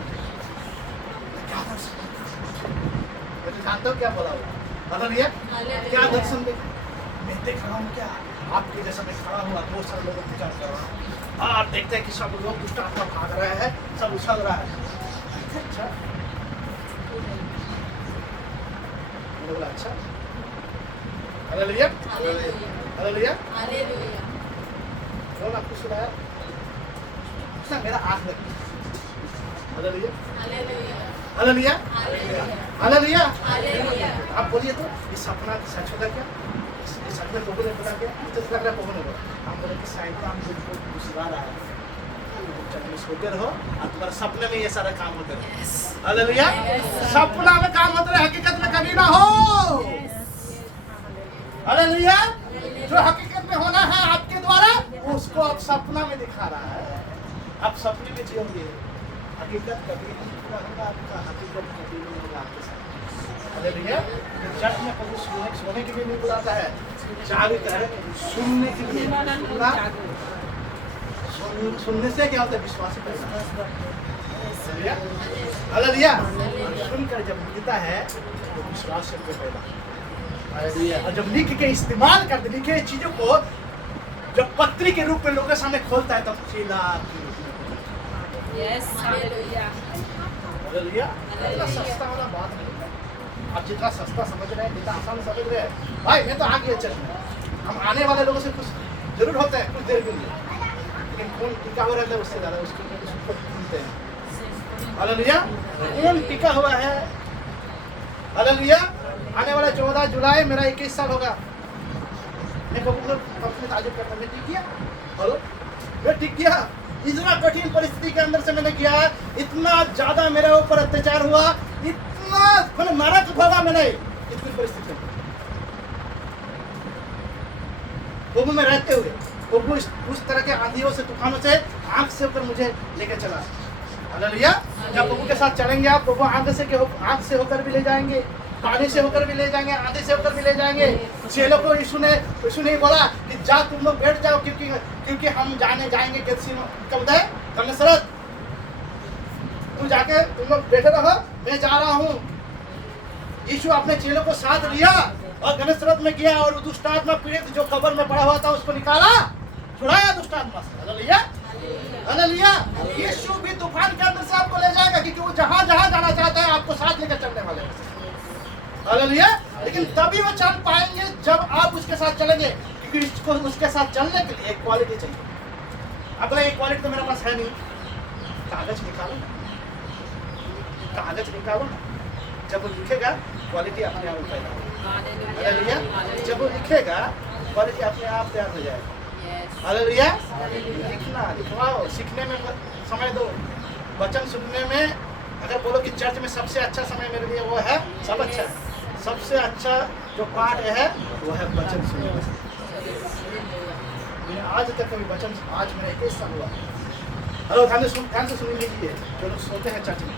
क्या दर्शन? मैं जानता हूँ क्या बोला हुआ। हालेलुया, क्या दर्शन देखा? मैं देख रहा हूँ क्या, आपके जैसा मैं खड़ा हुआ, बहुत सारे लोगों को प्रचार कर रहा हूँ, और देखते हैं कि सब लोग दुष्ट आत्मा भाग रहे हैं, सब उछल रहा है। अच्छा, मैंने बोला अच्छा। हालेलुया, हालेलुया, बोला आपको सुनाया, उसने मेरा आँख लग गया। Hallelujah, hallelujah, hallelujah. आप बोलिए तो ये सपना सच होगा क्या? इस सच में प्रभु ने बोला क्या? मुझे लग रहा है प्रभु ने बोला। हम बोले कि शैतान तुमको घुसवा रहा है, तुम सोते रहो और तुम्हारे सपने में ये सारा काम होते रहे। हालेलुया। सपना में काम होते रहे, हकीकत में कभी ना हो। हालेलुया। जो हकीकत में होना है आपके द्वारा, उसको आप सपना में दिखा रहा है। आप सपने में जियोगे, हकीकत कभी नहीं पूरा होगा आपका, हकीकत कभी नहीं होगा आपके साथ। हालेलुया। चर्च में प्रभु सोने के लिए नहीं बुलाता है, जाग कर सुनने के लिए। सुनने से क्या होता है? विश्वास पैदा। हालेलुया। सुनकर जब मिलता है तो विश्वास से पैदा। और जब लिख के इस्तेमाल करते, लिखे चीजों को जब पत्री के रूप में लोगों के सामने खोलता है, तब चिल्ला Yes, hallelujah. हालेलुया। इतना सस्ता वाला बात नहीं है। आप जितना सस्ता समझ रहे हैं, जितना आसान समझ रहे हैं, भाई मैं तो आ गया चर्च में। हम आने वाले लोगों से कुछ जरूर होता है कुछ देर के लिए, लेकिन कौन टिका हुआ रहता है उससे ज़्यादा उसको भूलते हैं। हालेलुया। कौन टिका हुआ है? हालेलुया। आने वाला 14 जुलाई मेरा 21 साल होगा। मैं प्रभु को अपने ताजुब करता, मैं टिक गया। हेलो, मैं टिक गया। इतना कठिन परिस्थिति के अंदर से मैंने किया, इतना ज्यादा मेरे ऊपर अत्याचार हुआ, इतना मैंने नरक भोगा मैंने इतनी परिस्थिति में। प्रभु में रहते हुए प्रभु उस तरह के आंधियों से तूफानों से आंख से होकर मुझे लेकर चला। हालेलुया। जब प्रभु के साथ चलेंगे आप, प्रभु आंख से होकर भी ले जाएंगे, पानी से होकर भी ले जाएंगे, आंधी से होकर भी ले जाएंगे। चेलों को यीशु ने बोला कि जा तुम लोग बैठ जाओ, क्योंकि हम जाएंगे गन्नेसरत। तू जाके तुम लोग बैठे रहो, मैं जा रहा हूँ। यीशु अपने चेलों को साथ लिया और गन्नेसरत में गया और दुष्ट आत्मा पीड़ित जो कब्र में पड़ा हुआ था उसको निकाला, छुड़ाया दुष्ट आत्मा से। हालेलुया। हालेलुया। यीशु भी तूफान के अंदर से आपको ले जाएगा, क्योंकि वो जहाँ जाना चाहता है आपको साथ लेकर चलने वाले हैं। हालेलुया। लेकिन तभी वो चल पाएंगे जब आप उसके साथ चलेंगे, क्योंकि इसको उसके साथ चलने के लिए एक क्वालिटी चाहिए। अब एक क्वालिटी तो मेरे पास है नहीं। कागज निकालो ना, जब वो लिखेगा क्वालिटी अपने आप पैदा होगी। हालेलुया। जब वो लिखेगा क्वालिटी अपने आप तैयार हो जाएगा। हालेलुया। लिखवाओ, सीखने में समय दो। वचन सुनने में अगर बोलो कि चर्च में सबसे अच्छा समय मेरे लिए वो है, सबसे अच्छा जो पार्ट है वो है वचन सुनने में। मैंने आज तक कभी वचन, आज मेरा 21 साल हुआ। हेलो, ध्यान से सुन लीजिए जो लोग सोते हैं चर्च में,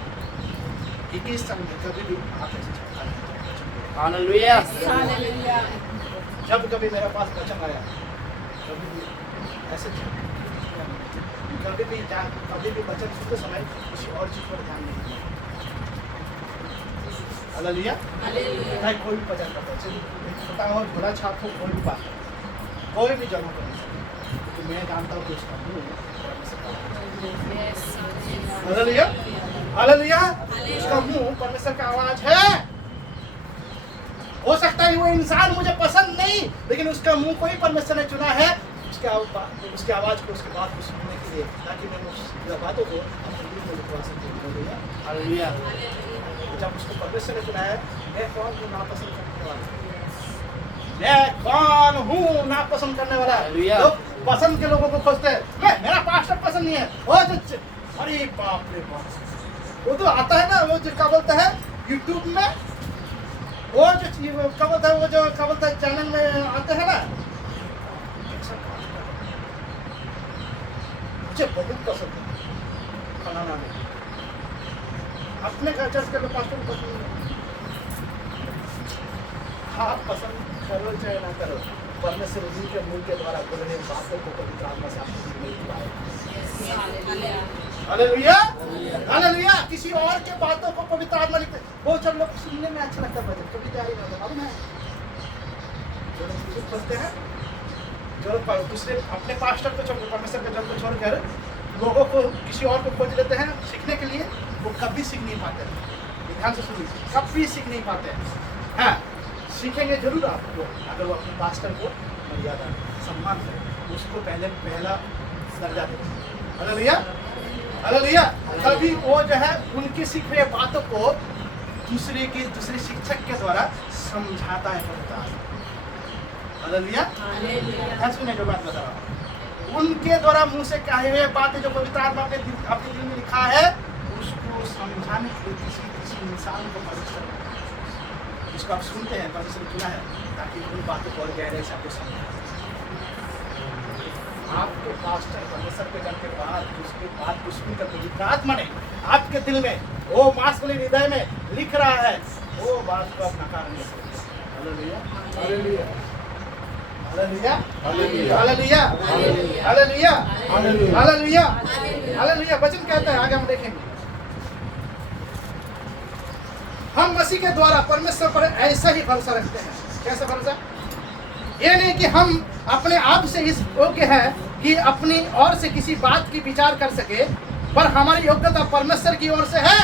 21 साल में कभी भी आप हालेलुया। जब कभी मेरे पास वचन आया, कभी भी ऐसे कभी भी वचन सुनते समय किसी और चीज पर ध्यान नहीं दिया। हालेलुया। चाहे कोई भी वचन करता है, पता हो भला छाप हो, कोई भी बात, कोई भी जगह पर, क्योंकि मैं जानता हूँ कि उसका मुंह हालेलुया। हालेलुया। उसका मुंह परमेश्वर का आवाज है। हो सकता है वो इंसान मुझे पसंद नहीं, लेकिन उसका मुंह कोई परमेश्वर ने चुना है उसकी आवाज को, उसके बात को सुनने के लिए, ताकि मैं उस बातों को अपने दिल में लिखवा सकूं। हालेलुया। जब उसको परमेश्वर ने चुना है, मैं कौन हूँ नापसंद करने वाला? लोग पसंद के लोगों को खोजते हैं। मेरा पास्टर पसंद नहीं है, अरे बाप रे बाप, वो तो आता है ना, वो जो क्या बोलता है यूट्यूब में, वो जो क्या बोलता है, वो जो क्या बोलता है चैनल में आते हैं ना, मुझे बहुत पसंद है फलाना में। अपने चर्च के लोग पास्टर को पसंद नहीं। आप पसंद करो चाहे ना करो, परमेश्वर जी के मुंह के द्वारा बोले गए बातों को पवित्र आत्मा से आपको मिल पाए। हालेलुया। हालेलुया। किसी और के बातों को पवित्र आत्मा लिखते, बहुत सारे लोग सुनने में अच्छा लगता है, भजन कभी जारी नहीं होता, मालूम है? जो लोग सोचते हैं, जो लोग दूसरे अपने पास्टर को छोड़, परमेश्वर के जन को छोड़कर लोगों को किसी और को खोज लेते हैं सीखने के लिए, वो कभी सीख नहीं पाते। ध्यान से सुनिए, कभी सीख नहीं पाते। हाँ, सीखेंगे जरूर आपको, अगर वो अपने पास्टर को मर्यादा सम्मान करें, उसको पहला दर्जा दें। हालेलुया। हालेलुया। कभी वो जो है उनकी सीख रही बातों को दूसरे शिक्षक के द्वारा समझाता है पवित्र आत्मा। हालेलुया। ध्यान सुनिए जो बात बता रहा हूँ, उनके द्वारा मुंह से कहे हुए बातें जो पवित्र आत्मा अपने दिल में लिखा है, उसको समझाने के लिए किसी इंसान को परमेश्वर, जिसको आप सुनते हैं परमेश्वर चुना है, ताकि उन बातों को और गहराई से आपको समझा। आपके पास्टर परमेश्वर के जन के बाद उसके बात को सुनकर पवित्र आत्मा ने आपके दिल में, वो मांसपेशी हृदय में लिख रहा है, वो बात को आप नकार नहीं सकते। Hallelujah. Hallelujah. Hallelujah. Hallelujah. Hallelujah. Hallelujah. Hallelujah. वचन कहता है, आगे हम देखेंगे, हम मसीह के द्वारा परमेश्वर पर ऐसा ही भरोसा रखते हैं। कैसा भरोसा? ये नहीं कि हम अपने आप से इस योग्य है कि अपनी ओर से किसी बात की विचार कर सके, पर हमारी योग्यता परमेश्वर की ओर से है।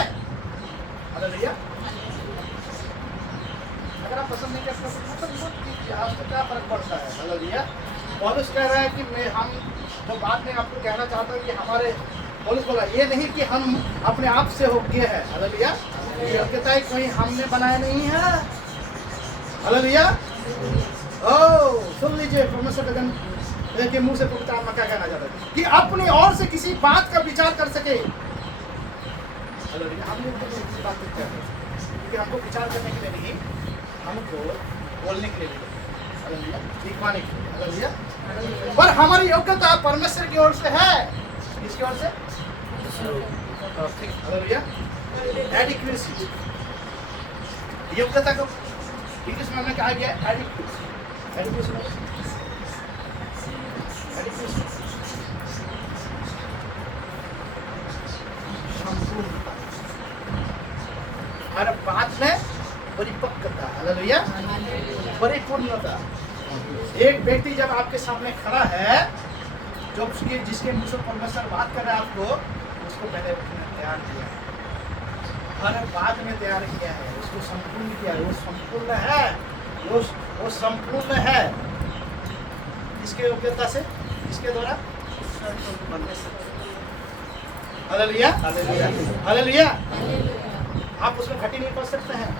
हालेलुया। अगर आप पसंद नहीं करते तो आपको क्या फर्क पड़ता है? हालेलुया। पौलुस कह रहा है कि हम जो बात में आपको कहना चाहता हूँ कि हमारे, पौलुस बोला ये नहीं कि हम अपने आप से हो गए हैं। हालेलुया। योग्यता कोई हमने बनाया नहीं है। हालेलुया। ओ सुन लीजिए, परमेश्वर का जन के मुंह से पवित्र आत्मा क्या कहना चाहता है कि अपनी ओर से किसी बात का विचार कर सके। हालेलुया। हम लोग किसी बात को कहते हैं क्योंकि हमको विचार करने के लिए नहीं, हमको बोलने के लिए, हालेलुया, दिखवाने के लिए। हालेलुया। पर हमारी योग्यता परमेश्वर की ओर से है। किसकी ओर से? हालेलुया। एडिक्वेसी, योग्यता को इंग्लिश में हमने कहा गया एडिक्वेसी। एडिक्वेसी संपूर्णता, हर बात में परिपक्वता। हालेलुया। परिपूर्णता। एक व्यक्ति जब आपके सामने खड़ा है, जो उसके जिसके मुंह से परमेश्वर बात कर रहा है आपको, उसको पहले तैयार किया है, हर बात में तैयार किया है, उसको संपूर्ण किया है। वो संपूर्ण है, वो संपूर्ण है। इसके योग्यता से, इसके द्वारा हालेलुया। हालेलुया। आप उसमें घटी नहीं पड़ सकते हैं।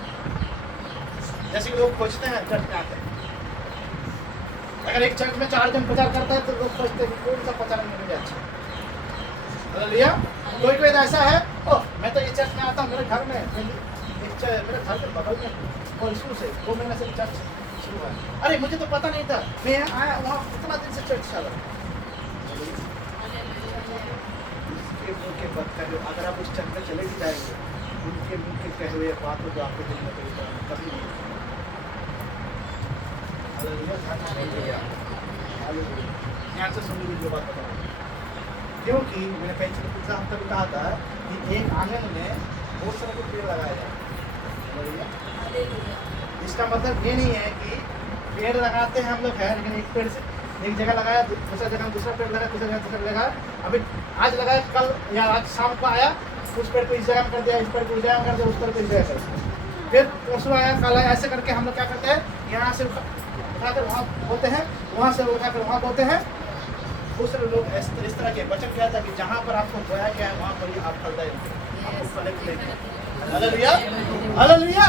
जैसे कि लोग खोजते हैं चर्च में आते हैं, अगर एक चर्च में 4 जन प्रचार करता है तो लोग खोजते हैं कौन सा प्रचार में मुझे अच्छा। हालेलुया। कोई ऐसा है, ओह मैं तो ये चर्च में आता हूँ, मेरे घर में मेरे घर के बगल में और इसको से 2 महीने से चर्च शुरू है। अरे मुझे तो पता नहीं था, मैं आया वहाँ इतना दिन से चर्च चल रहा। अगर आप उस चर्च में चले भी जाएंगे, उनके मुंह के कहे हुए बातों जो आपके दिल में कभी नहीं। ध्यान से सुन लीजिए जो बात बता रहा हूँ, क्योंकि मैंने कई पिछला हफ्ता भी कहा था कि एक आंगन में बहुत सारे पेड़ लगाया जाए। इसका मतलब ये नहीं है कि पेड़ लगाते हैं हम लोग है, लेकिन एक पेड़ से एक जगह लगाया, दूसरा जगह दूसरा पेड़ लगाया, दूसरा जगह दूसरा लगाया, अभी आज लगाया, कल या आज शाम को आया, उस पेड़ को इस जगह में कर दिया, इस पेड़ को उस जगह में कर दिया, उस पेड़ को इस जगह कर दिया, फिर परसों आया, कल आया, ऐसे करके हम लोग क्या करते हैं, यहाँ से उठाकर वहाँ बोते हैं, वहाँ से उठाकर वहाँ बोते हैं। दूसरे लोग इस तरह के वचन किया था कि जहाँ पर आपको बोया गया है वहाँ पर ही आप फल देंगे। हालेलुया। हालेलुया।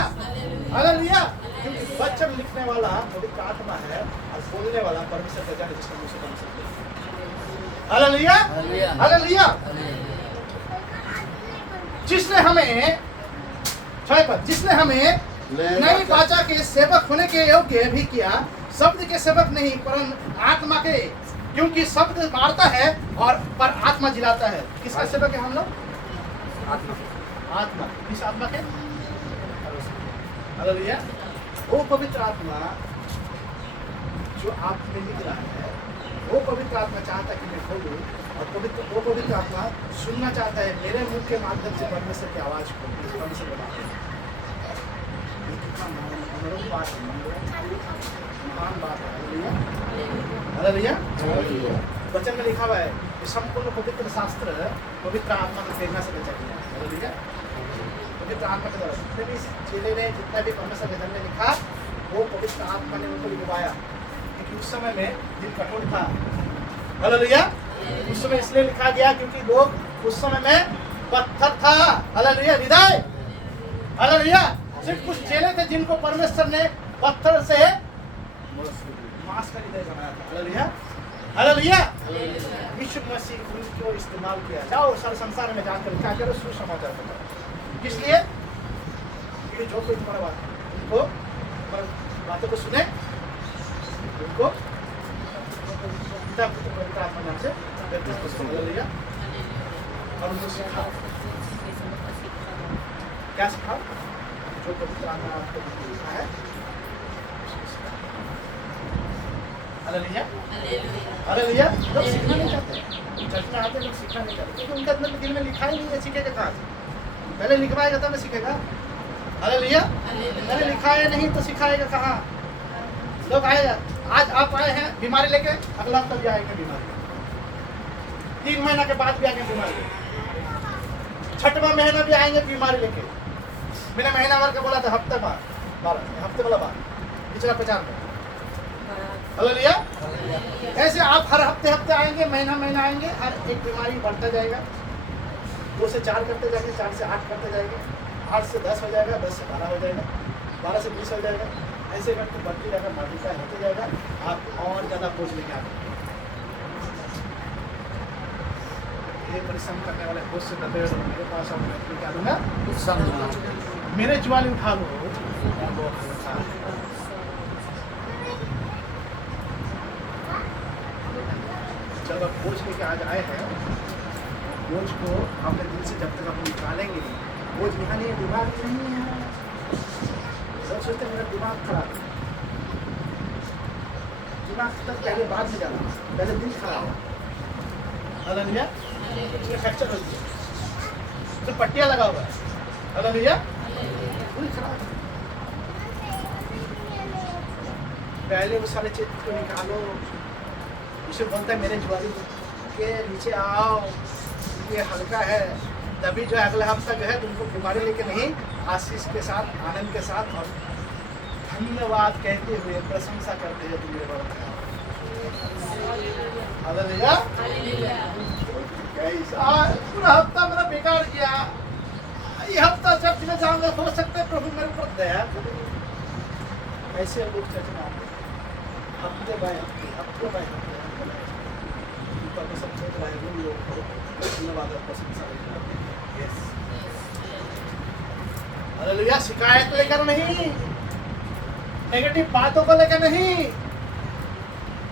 हालेलुया। क्योंकि वचन लिखने वाला पवित्र आत्मा है और बोलने वाला परमेश्वर का जन, जिसका मुंह से बन सकते हैं। हालेलुया। हालेलुया। जिसने हमें नई वाचा के सेवक होने के योग्य भी किया, शब्द के सेवक नहीं परंतु आत्मा के, क्योंकि शब्द मारता है और पर आत्मा जिलाता है। किसका सेवक है हम लोग? आत्मा। किस आत्मा के? हालेलुया। वो पवित्र आत्मा जो आप में लिख रहा है, वो पवित्र आत्मा चाहता है कि मैं बोलूं, और वो पवित्र आत्मा सुनना चाहता है मेरे मुंह के माध्यम से परमेश्वर की आवाज को। परमेश्वर बताते हैं महान बात है। हालेलुया। वचन में लिखा हुआ है कि संपूर्ण पवित्र शास्त्र पवित्र आत्मा की प्रेरणा से रचा गया। हालेलुया। पवित्र आत्मा के द्वारा जितने भी चेले ने, जितना भी परमेश्वर के जन ने लिखा, वो पवित्र आत्मा ने उनको लिखवाया, क्योंकि उस समय में दिल कठोर था। हालेलुया। उस समय इसलिए लिखा गया क्योंकि लोग उस समय में पत्थर था। हालेलुया। हृदय। हालेलुया। सिर्फ कुछ चेले थे जिनको परमेश्वर ने पत्थर से मांस का हृदय बनाया था। हालेलुया। हालेलुया। यीशु मसीह उनको इस्तेमाल किया। जाओ सारे संसार में जाकर क्या करो, सुसमाचार बताओ। किसलिए? क्योंकि जो कोई तुम्हारा बात उनको बातों को सुने, उनको पिता पुत्र पवित्र आत्मा नाम से हालेलुया, और उनको सिखाओ। क्या सिखाओ? जो पवित्र आत्मा आपको लिखा है। हालेलुया। हालेलुया। लोग सीखना नहीं चाहते, चर्च में आते लोग सीखना नहीं चाहते, क्योंकि उनके अंदर दिल में लिखा ही नहीं है। सीखेगा कहाँ से? पहले लिखवाएगा तब ना सीखेगा। हालेलुया। पहले लिखाया नहीं तो सिखाएगा कहाँ? लोग आएगा, आज आप आए हैं बीमारी लेके, अगला हफ्ता भी आएंगे बीमारी, 3 महीना के बाद भी आएंगे बीमारी। छठवां महीना भी आएंगे बीमारी लेके। मैंने महीना भर का बोला था, हफ्ते बाद 12 हफ्ते वाला बाद पिछला 50 में। हालेलुया। ऐसे आप हर हफ्ते हफ्ते आएंगे, महीना महीना आएंगे, हर एक बीमारी बढ़ता जाएगा। 2 से 4 करते जाएंगे, 4 से 8 करते जाएंगे, 8 से 10 हो जाएगा, 10 से 12 हो जाएगा, 12 से 20 हो जाएगा। ऐसे करके बढ़ते जाएगा, मल्टीप्लाई होते जाएगा। आप और ज़्यादा बोझ लेके आएंगे। ये परिश्रम करने वाले बोझ से डरे हो, मेरे पास आओ, मैं क्या दूंगा, मेरे ज्वाली उठा लो। जब आप बोझ लेके आज आए हैं, बोझ को अपने दिल से जब तक आप निकालेंगे, बोझ यहाँ नहीं है, दिमाग नहीं है। सब सोचते हैं मेरा दिमाग खराब है। दिमाग तक पहले बाद में जाना, पहले दिल खराब है। हालेलुया। इसमें फ्रैक्चर होती है, तो पट्टियाँ लगा हुआ है। हालेलुया। दिल खराब है। पहले वो सारे चित्र को निकालो। यीशु बोलता है मेरे ज्वाली के नीचे आओ, ये हल्का है। तभी जो अगला हफ्ता जो है तुमको बीमारी लेके नहीं, आशीष के साथ, आनंद के साथ और धन्यवाद कहते हुए, प्रशंसा करते हुए तुम मेरे बाबा। हालेलुया। पूरा हफ्ता मेरा बेकार गया। ये हफ्ता चर्च में जाऊंगा, हो सकता है प्रभु मेरे ऊपर दया करे। ऐसे लोग चर्च में आते हफ्ते बाय हफ्ते बाय हफ्ते सब सोच रहे हैं लोग को धन्यवाद और प्रशंसा करते हैं। यस। हालेलुया। शिकायत लेकर नहीं, नेगेटिव बातों को लेकर नहीं,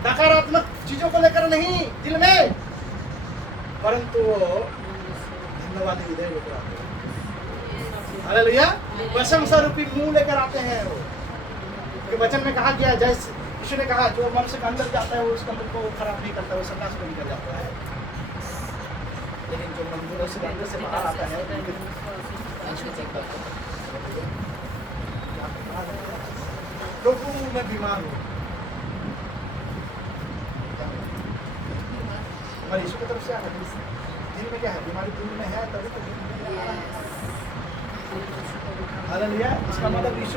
नकारात्मक चीजों को लेकर नहीं दिल में, परंतु धन्यवाद हृदय लेकर आते हैं। हालेलुया। प्रशंसा रूपी मुंह लेकर आते हैं वो। क्योंकि वचन में कहा गया, जैसे यीशु ने कहा, जो मनुष्य के अंदर जाता है वो उसके अंदर को खराब नहीं करता, वो संन्यास को निकल जाता है। लेकिन जो मंदिरों से अंदर से बाहर आता है, प्रभु मैं बीमार हूँ, हमारे यीशु की तरफ से आना। दिल में क्या है? बीमारी दिल में है, तभी तो दिल में आ रहा है। हालेलुया। इसका मतलब यीशु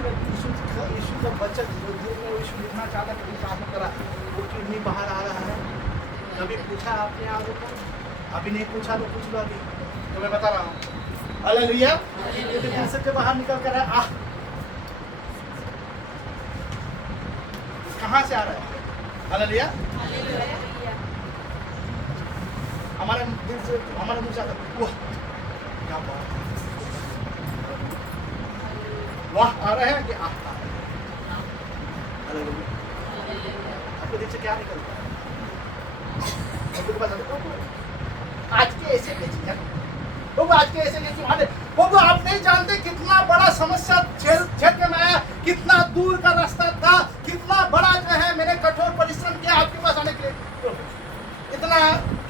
का बचत जो दिल में यीशु लिखना चाहता, कभी काम करा, वो किडनी बाहर आ रहा है। कभी पूछा आपने आगे को? अभी नहीं पूछा तो पूछ लो अभी, तो मैं बता रहा हूँ। हालेलुया। दिल से के बाहर निकल कर आ, कहाँ से आ रहा है? हालेलुया। हमारे दिल से, हमारे मुँह से आता है, क्या बात, वाह आ रहे हैं कि आह आ रहे हैं। हालेलुया। आपके दिल से क्या निकलता है? आपके पास आज के ऐसे कैसे हैं? बाबू आज के ऐसे कैसे आने? बाबू आप नहीं जानते कितना बड़ा समस्या झेल के मैं आया, कितना दूर का रास्ता था, कितना बड़ा जो है मैंने कठोर परिश्रम किया आपके पास आने के लिए। इतना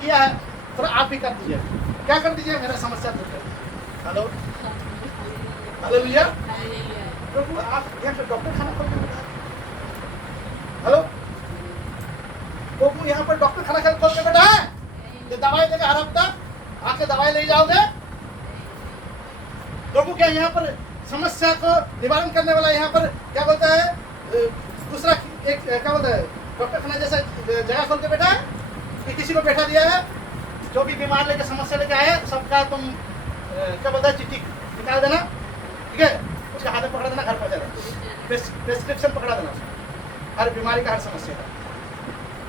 किया है, थोड़ा आप भी कर दीजिए। क्या कर दीजिए? मेरा समस्या दूर कर। Hello hallelujah. प्रभु आप यहाँ पे डॉक्टर खाना खोल के, हेलो प्रभु यहाँ पर डॉक्टर खाना खोल के बैठा है, ये दवाई देगा हर हफ्ता, आके दवाई ले जाओगे। प्रभु क्या यहाँ पर समस्या को निवारण करने वाला, यहाँ पर क्या बोलता है, दूसरा एक क्या बोलता है, डॉक्टर खाना जैसा जगह खोल के बैठा है कि किसी को बैठा दिया है, जो भी बीमार लेके समस्या लेके आए सबका तुम क्या बोलता है चिट्ठी निकाल देना, ठीक है, उसका हाथ में पकड़ा देना, घर पहुंचा देना, प्रेस्क्रिप्शन पकड़ा देना हर बीमारी का, हर समस्या का।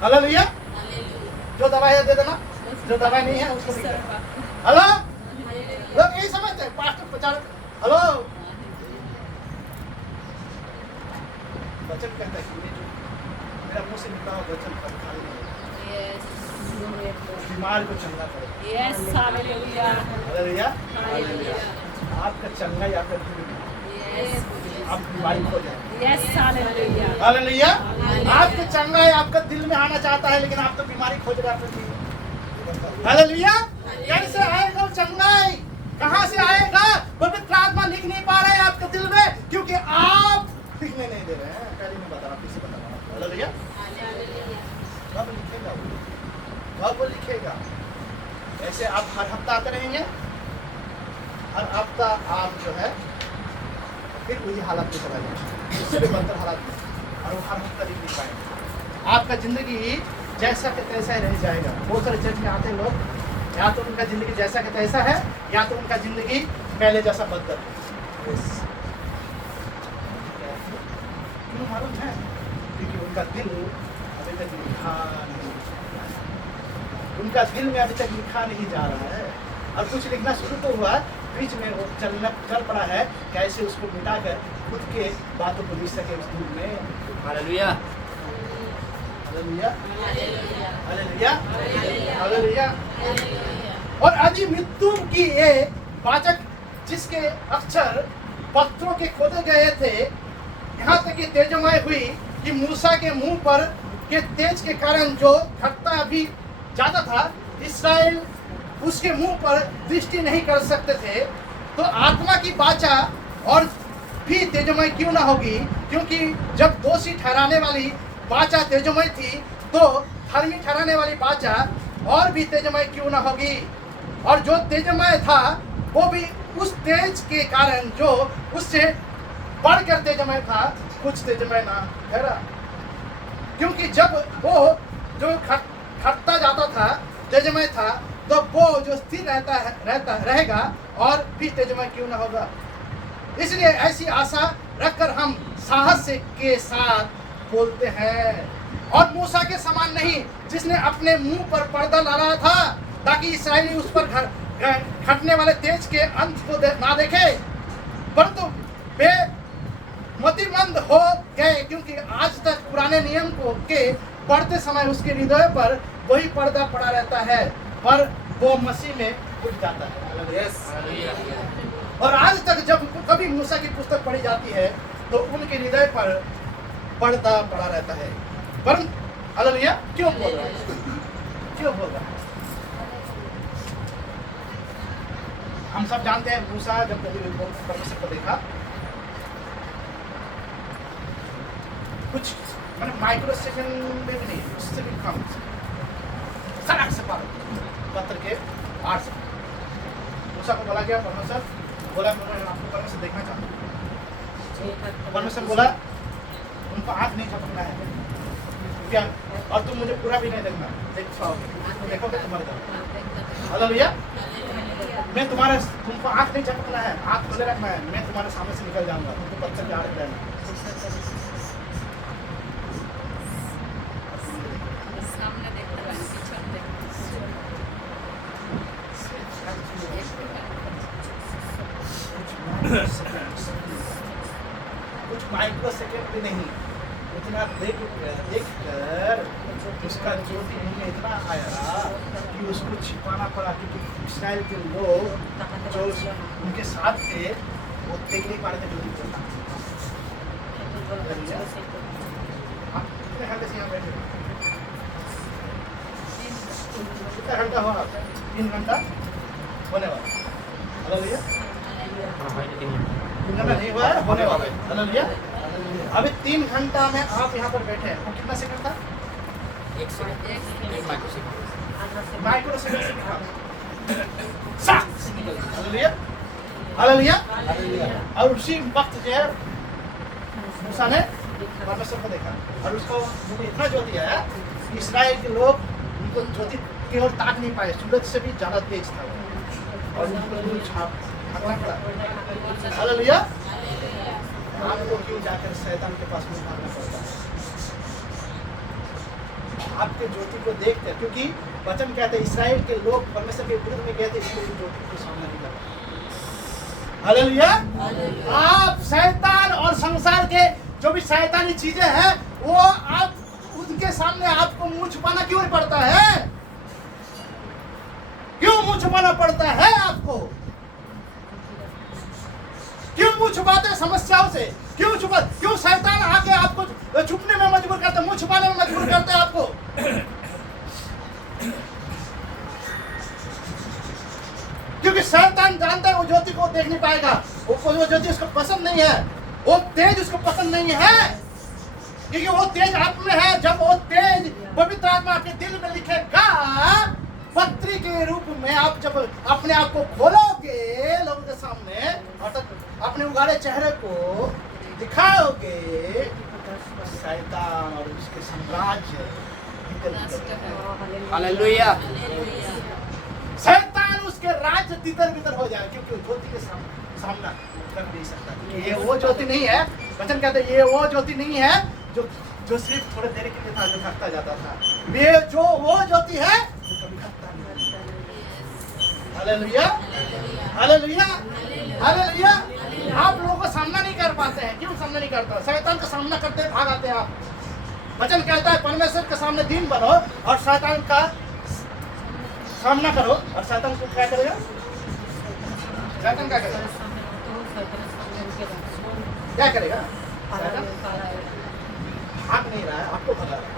हालेलुया। जो दवाई है दे देना, जो दवाई नहीं है उसको नहीं देना। हेलो लोग यही समझते हैं पास्टर प्रचार। हेलो वचन कहता है कि मेरा मुंह से निकला हुआ वचन बीमार को चंगा करे। हालेलुया। आपका चंगाई आपका आप बीमारी खो जाए। हालेलुया। आपका चंगाई आपका दिल में आना चाहता है, लेकिन आप तो बीमारी खोज रहे हैं। हालेलुया। कैसे आएगा चंगाई? कहाँ से आएगा? पवित्र आत्मा लिख नहीं पा रहे हैं आपके दिल में, क्योंकि आप लिखने नहीं दे रहे हैं। पहले मैं बता रहा हूँ, किससे बता रहा हूँ। हालेलुया। कब लिखेगा वो? कब लिखेगा? ऐसे आप हर हफ्ता आते रहेंगे, और आपका आप जो है फिर वही हालत में चला जाएगा, उससे भी बदतर हालत में, और वो हर हम करीब नहीं पाएंगे। आपका ज़िंदगी जैसा कि तैसा ही रह जाएगा। बहुत सारे चर्च में आते हैं लोग, या तो उनका ज़िंदगी जैसा कि तैसा है, या तो उनका ज़िंदगी पहले जैसा बदतर है। क्यों मालूम है? क्योंकि उनका दिल अभी तक लिखा नहीं, उनका दिल में अभी तक लिखा नहीं जा रहा है। और कुछ लिखना शुरू तो हुआ, बीच में वो चल पड़ा है, कैसे उसको मिटाकर खुद के बातों को लिख सके उस दिल में। Hallelujah, hallelujah, hallelujah, hallelujah. और आदि मृत्यु की ये वाचक जिसके अक्षर पत्थरों के खोदे गए थे, यहाँ तक कि तेजमय हुई कि मूसा के मुंह पर के तेज के कारण जो घटता अभी ज्यादा था, इस्राएल उसके मुंह पर दृष्टि नहीं कर सकते थे। तो आत्मा की वाचा और भी तेजमय क्यों ना होगी, क्योंकि जब दोषी ठहराने वाली वाचा तेजमय थी, तो धर्मी ठहराने वाली वाचा और भी तेजमय क्यों ना होगी। और जो तेजमय था वो भी उस तेज के कारण जो उससे बढ़कर तेजमय था, कुछ तेजमय ना ठहरा। क्योंकि जब वो जो घटता जाता था तेजमय था, तो वो जो स्थिर रहता रहेगा और भी तेजमय क्यों ना होगा। इसलिए ऐसी आशा रखकर हम साहस के साथ बोलते हैं, और मूसा के समान नहीं जिसने अपने मुंह पर पर्दा डाला था, ताकि इस्राएली उस पर घटने वाले तेज के अंत को ना देखे, परंतु वे मतिमंद हो गए, क्योंकि आज तक पुराने नियम को के पढ़ते समय उसके हृदय पर वही पर्दा पड़ा रहता है, पर वो मसीह में उठ जाता है। और आज तक जब कभी मूसा की पुस्तक पढ़ी जाती है, तो उनके हृदय पर पर्दा पड़ा रहता है। पर हालेलुया, क्यों बोल रहा है? क्यों बोल रहा है? हम सब जानते हैं मूसा जब परमेश्वर को देखा, कुछ मैंने माइक्रो सेकंड में भी नहीं, उससे भी कम, सड़क से पार पत्थर के आड़ से मूसा को बोला गया, परमेश्वर बोला मैं आपको परमेश्वर देखना चाहता हूँ। परमेश्वर बोला उनको आँख नहीं झपकना है क्या, और तुम मुझे पूरा भी नहीं देखना, देख पाओगे, देखोगे तो मर जाओगे। हालेलुया। मैं तुम्हारे तुमको आँख नहीं झपकना है, आँख खुले रखना है, मैं तुम्हारे सामने से निकल जाऊंगा, तुमको पत्थर के आड़ पे रहना। कुछ माइक्रो सेकेंड भी नहीं, उतना देख कर उसका ज्योति में इतना आया कि उसको छिपाना पड़ा, क्योंकि इस्राएल के लोग जो उनके साथ थे वो देख नहीं पा रहे थे ज्योति को। आप कितने घंटे से यहाँ बैठे? कितना घंटा हुआ? 3 घंटा होने वाला। हालेलुया। 3 घंटा नहीं हुआ है, होने वाला है। हालेलुया। अभी 3 घंटा में आप यहाँ पर बैठे हैं, वो कितना सेकंड था? 1 सेकंड, 1 माइक्रो सेकंड से हालेलुया, हालेलुया। और उसी वक्त जो है मूसा ने परमेश्वर को देखा, और उसको इतना ज्योति आया कि इस्राएल के लोग उनको ज्योति की ओर ताक नहीं पाए, सूरज से भी ज्यादा तेज था और उनको दूर भागना पड़ा। हालेलुया। आपको क्यों जाकर शैतान के पास मुंह मारना पड़ता है? आपके ज्योति को देखते हैं, क्योंकि वचन कहते हैं इस्राएल के लोग परमेश्वर के विरुद्ध में कहते इसलिए ज्योति को सामना नहीं करता। हालेलुया। आप शैतान और संसार के जो भी शैतानी चीजें हैं, वो आप उनके सामने आपको मुंह छुपाना क्यों पड़ता है? क्यों मुंह छुपाना पड़ता है आपको? क्यों मुंह छुपाते हैं समस्याओं से? क्यों शैतान आके आपको छुपने में मजबूर करते हैं, मुंह छुपाने में मजबूर करते हैं आपको? क्योंकि शैतान जानता है वो ज्योति को देख नहीं पाएगा, वो ज्योति उसको पसंद नहीं है, वो तेज उसको पसंद नहीं है, क्योंकि वो तेज आप में है। जब वो तेज पवित्र आत्मा आपके दिल में लिखेगा, पत्री के रूप में आप जब अपने आप को खोलोगे लोगों के सामने, अर्थात अपने उगाड़े चेहरे को दिखाओगे, शैतान और उसके साम्राज्य हालेलुया। शैतान उसके राज्य तितर बितर हो जाए, क्योंकि ज्योति के सामना कर नहीं सकता। ये वो ज्योति नहीं है, वचन कहते हैं ये वो ज्योति नहीं है जो सिर्फ थोड़े देर के लिए था, जो थकता जाता था। ये जो वो ज्योति है जो कभी थकता नहीं। Hallelujah, hallelujah, hallelujah. आप लोगों को सामना नहीं कर पाते हैं। क्यों सामना नहीं करता? शैतान का सामना करते भाग आते हैं आप। वचन कहता है परमेश्वर के सामने दीन बनो और शैतान का सामना करो। और शैतान को क्या करेगा? शैतान क्या करेगा? क्या करेगा? भाग नहीं रहा है, आपको भगा रहा है।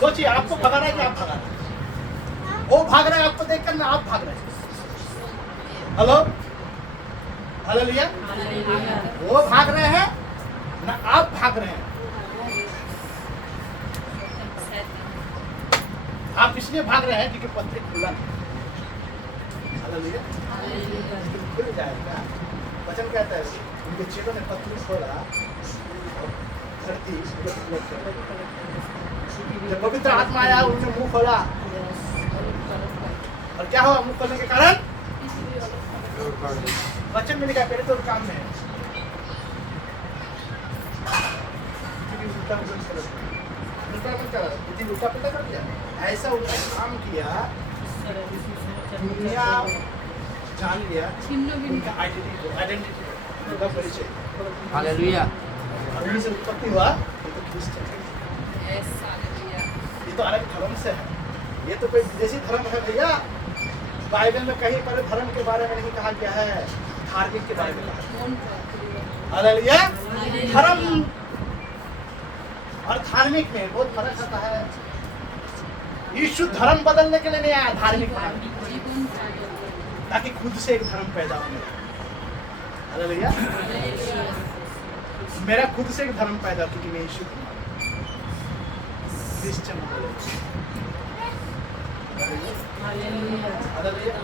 सोचिए, आपको भगा रहा है कि आप भगा रहे हैं? वो भाग रहा है आपको देखकर, ना आप भाग रहे हैं। Hello, hallelujah. वो भाग रहे हैं ना आप भाग रहे हैं। आप इसलिए भाग रहे हैं क्योंकि पत्री खुला नहीं। हालेलुया, खुल जाएगा। वचन कहता है उनके चेलों ने पत्री खोला, धरती जब पवित्र आत्मा आया उन्होंने मुंह खोला, और क्या हुआ? मुंह खोलने के कारण वचन में लिखा पहले तो काम में है, उल्टा पुल्टा कर दिया, ऐसा उल्टा काम किया, दुनिया जान लिया उनका आइडेंटिटी, उनका परिचय। हालेलुया। अभी से उत्पत्ति हुआ, ये तो क्रिश्चियन है, ये तो अलग धर्म से है, ये तो कोई विदेशी धर्म है भैया। बाइबल में कहीं पर धर्म के बारे में नहीं कहा गया है, धार्मिक के बारे में कहा। हालेलुया। धर्म और धार्मिक में बहुत फर्क होता है। यीशु धर्म बदलने के लिए नहीं आया, धार्मिक ताकि खुद से एक धर्म पैदा हो। हालेलुया। मेरा खुद से एक धर्म पैदा, क्योंकि मैं यीशु क्रिश्चियन हूं। हालेलुया।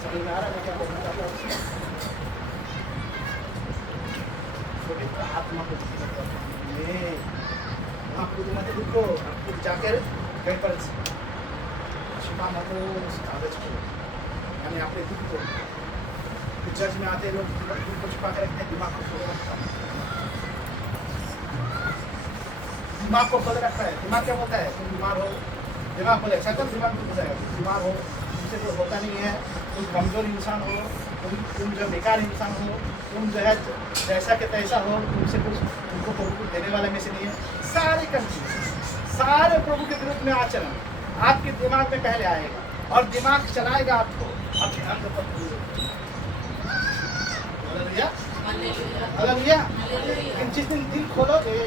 समझ में आ रहा है क्या बोलना चाहता हूं? आत्मा को मत लिखो, आपको जाकर कहीं पर छिपा मत उस कागज को, यानी अपने दुख को। चर्च में आते लोग दुख को छिपा कर रखते हैं, दिमाग को खोले रखता है, दिमाग को खोले रखता है। दिमाग क्या बोलता है? तुम बीमार हो, दिमाग खोले, शैतान दिमाग को बताएगा तुम बीमार हो, तुमसे तो होता नहीं है, तुम कमजोर इंसान हो, तुम जो बेकार इंसान हो, तुम जो है जैसा के तैसा हो, तुमसे कुछ तुमको प्रभु को देने वाले में से नहीं है। सारे कंफ्यूजन, सारे प्रभु के विरुद्ध में आचरण आपके दिमाग में पहले आएगा और दिमाग चलाएगा आपको आपके अंग पर। Hallelujah, hallelujah. लेकिन जिस दिन दिल खोलोगे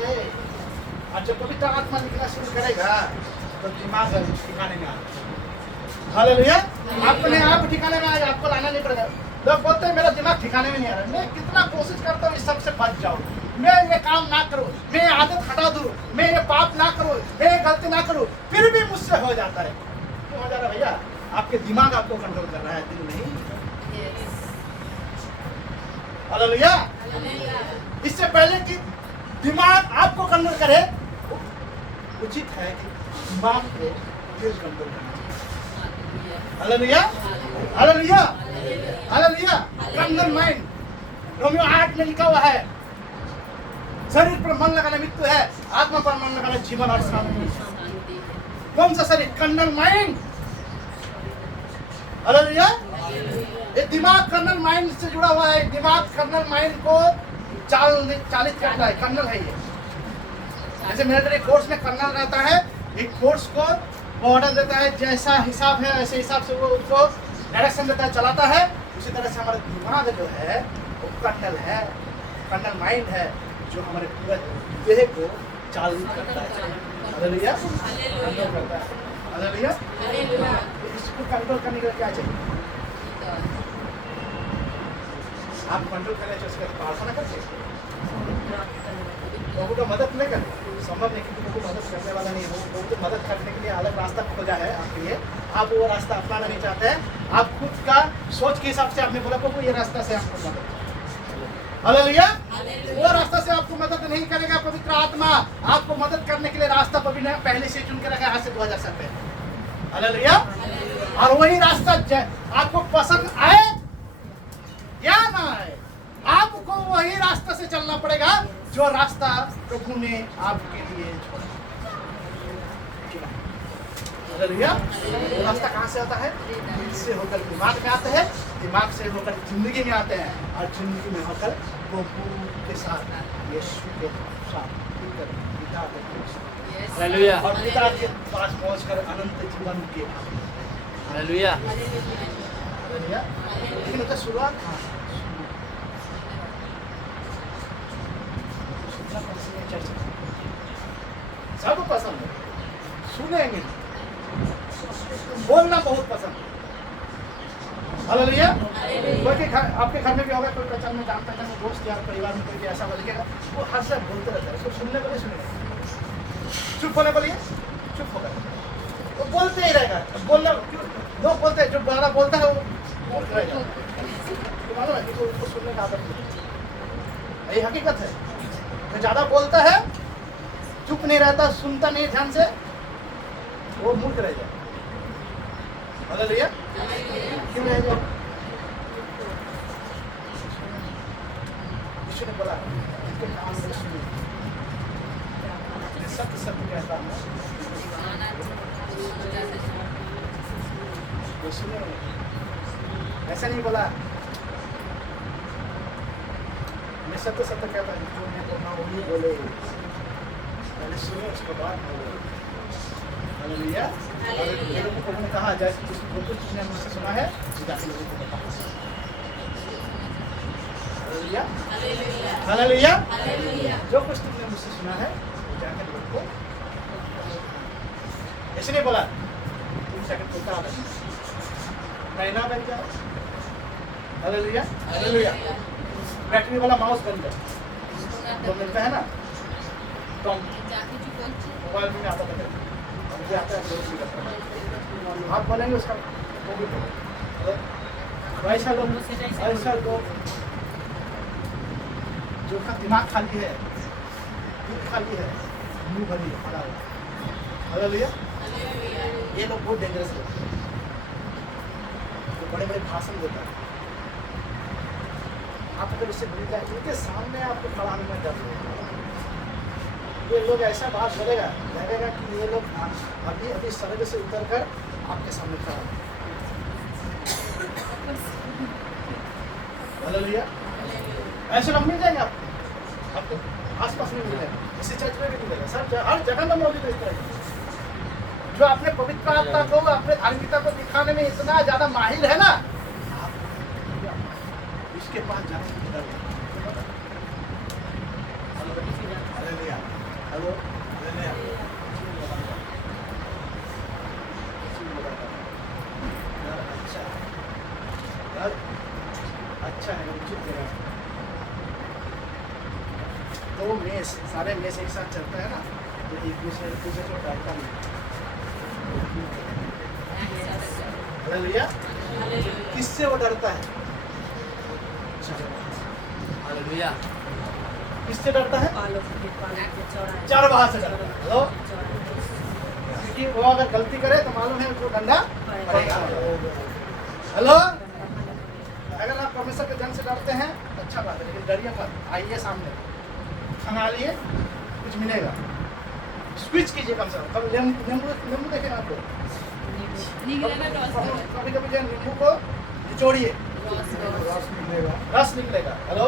और जब पवित्र आत्मा निकलना शुरू करेगा तो दिमाग ठिकाने में आएगा। हालेलुया। अपने आप ठिकाने में आएगा, आपको लाना नहीं पड़ेगा। लोग बोलते हैं मेरा दिमाग ठिकाने में नहीं आ रहा, मैं कितना कोशिश करता हूँ इस सबसे बच जाऊँ, मैं ये काम ना करूँ, मैं ये आदत हटा दूँ, मैं ये पाप ना करूँ, मैं ये गलती ना करूँ, फिर भी मुझसे हो जाता है। क्यों हो जा रहा है भैया? आपके दिमाग आपको कंट्रोल कर रहा है, दिल नहीं। हालेलुया। इससे पहले कि दिमाग आपको कंट्रोल करे, उचित है कि दिमाग को दिल कंट्रोल करना। Hallelujah, hallelujah, hallelujah. Carnal mind, Romans 8 में लिखा हुआ है, शरीर पर मन लगाना मृत्यु है, आत्मा पर मन लगाना जीवन और शांति। कौन सा शरीर? Kernel mind. हालेलुया। ये दिमाग कर्नल माइंड से जुड़ा हुआ है। दिमाग कर्नल माइंड को चालित करता है, कर्नल है ये। जैसे मिलिट्री फोर्स में कर्नल रहता है, एक फोर्स को ऑर्डर देता है, जैसा हिसाब है ऐसे हिसाब से वो उसको डायरेक्शन देता है, चलाता है। उसी तरह से हमारा दिमाग जो है वो कर्नल है, कर्नल माइंड है, जो हमारे पूरे देह को चालित करता है। हालेलुया, कंट्रोल करता है। हालेलुया। इसको कंट्रोल करने के लिए क्या चाहिए? आप कंट्रोल करने चाहिए, उसके बाद प्रार्थना करते हैं। प्रभु का मदद नहीं करे, संभव नहीं, क्योंकि प्रभु मदद करने वाला नहीं है। प्रभु को मदद करने के लिए अलग रास्ता खोजा है आपके लिए, आप वो रास्ता अपनाना नहीं चाहते हैं, आप खुद का सोच के हिसाब से आपने बोला प्रभु ये रास्ता से आपको मदद, हालेलुया, वो रास्ता से आपको मदद नहीं करेगा। पवित्र आत्मा आपको मदद करने के लिए रास्ता पहले से चुन के रखा है, आज से 2000 साल पहले, हालेलुया। और वही रास्ता आपको पसंद आए या ना आए, आपको वही रास्ता से चलना पड़ेगा जो रास्ता प्रभु ने आपके लिए छोड़ा। हालेलुया। वो रास्ता कहाँ से आता है? दिल से होकर दिमाग में आता है, दिमाग से होकर जिंदगी में आते हैं, और जिंदगी में होकर प्रभु के साथ यीशु के साथ पिता के हालेलुया, और पिता के पास पहुंचकर अनंत जीवन के, हालेलुया, हालेलुया। लेकिन उसका शुरुआत कहाँ? सब पसंद है, सुनेंगे, बोलना बहुत पसंद है, हालेलुया। कोई आपके घर में भी होगा, कोई पहचान में जान पहचान में दोस्त यार परिवार में कोई भी ऐसा बोलेगा, वो हर से बोलते रहता है, उसको सुनने को नहीं सुनेगा, चुप होने को लिए चुप होगा, वो बोलते ही रहेगा। बोलना क्यों लोग बोलते हैं, जो बड़ा बोलता है वो बोलते रहेगा, मालूम है कि उसको सुनने का आदत नहीं, यही हकीकत है। जो ज्यादा बोलता है, चुप नहीं रहता, सुनता नहीं ध्यान से, वो मूर्ख रह जाए, हालेलुया। क्यों रह जाए? यीशु ने बोला इनके कान में सुनिए, मैं सत्य सत्य कहता हूँ, वो सुने। ऐसा नहीं बोला, मैं सत्य सत्य कहता हूँ, जो मैं बोलना वही बोले, पहले सुने उसके बाद बोले, हालेलुया। लोगों को प्रभु ने कहा जैसे जो कुछ तुमने मुझसे सुना है जाके लोगों को बताओ, हालेलुया, हालेलुया। जो कुछ तुमने मुझसे सुना है जाके लोगों को, इसने बोला तुम सेकंड को कहा महीना बन जाओ, हालेलुया, हालेलुया। बैटरी वाला माउस बन जाए तो मिलता है ना, तो मोबाइल में आता था, मुझे आता है, आप बोलेंगे उसका वो भी ऐसा लोग जो का दिमाग खाली है, दिल खाली है, मुंह भरी पड़ा हुआ, हालेलुया। ये लोग बहुत डेंजरस लोग, जो बड़े बड़े भाषण देता है, आप अगर उससे मिल जाए, उनके सामने आपको खड़ा होने में डर लगेगा। ये लोग ऐसा बात बोलेगा, लगेगा कि ये लोग अभी अभी स्वर्ग से उतर कर आपके सामने खड़ा है, हालेलुया। ऐसे लोग मिल जाएंगे आपको आसपास में मिल जाएंगे, इसी चर्च में भी मिलेगा, सब हर जगह में मौजूद है इस तरह के, जो अपने पवित्र आत्मा को, अपने धार्मिकता को दिखाने में इतना ज्यादा माहिर है ना, इसके पास जाने की डर है। Hallelujah, hello, hallelujah. अच्छा है, उचित है। तो मेस, सारे मेस एक साथ चलता है ना, तो एक दूसरे को डालता नहीं, हालेलुया। किससे वो डरता है? हालेलुया। किससे डरता है? चरवाहा से डरता है, हेलो। क्योंकि वो अगर गलती करे तो मालूम है उसको डंडा पड़ेगा, हेलो। अगर आप परमेश्वर के जन से डरते हैं अच्छा बात है, लेकिन डरिए मत, आइए सामने, खंगालिए, कुछ मिलेगा, स्विच कीजिए कम से कम। नींबू देखें आपको, कभी कभी जो नींबू को निचोड़िए, रस निकलेगा, हेलो।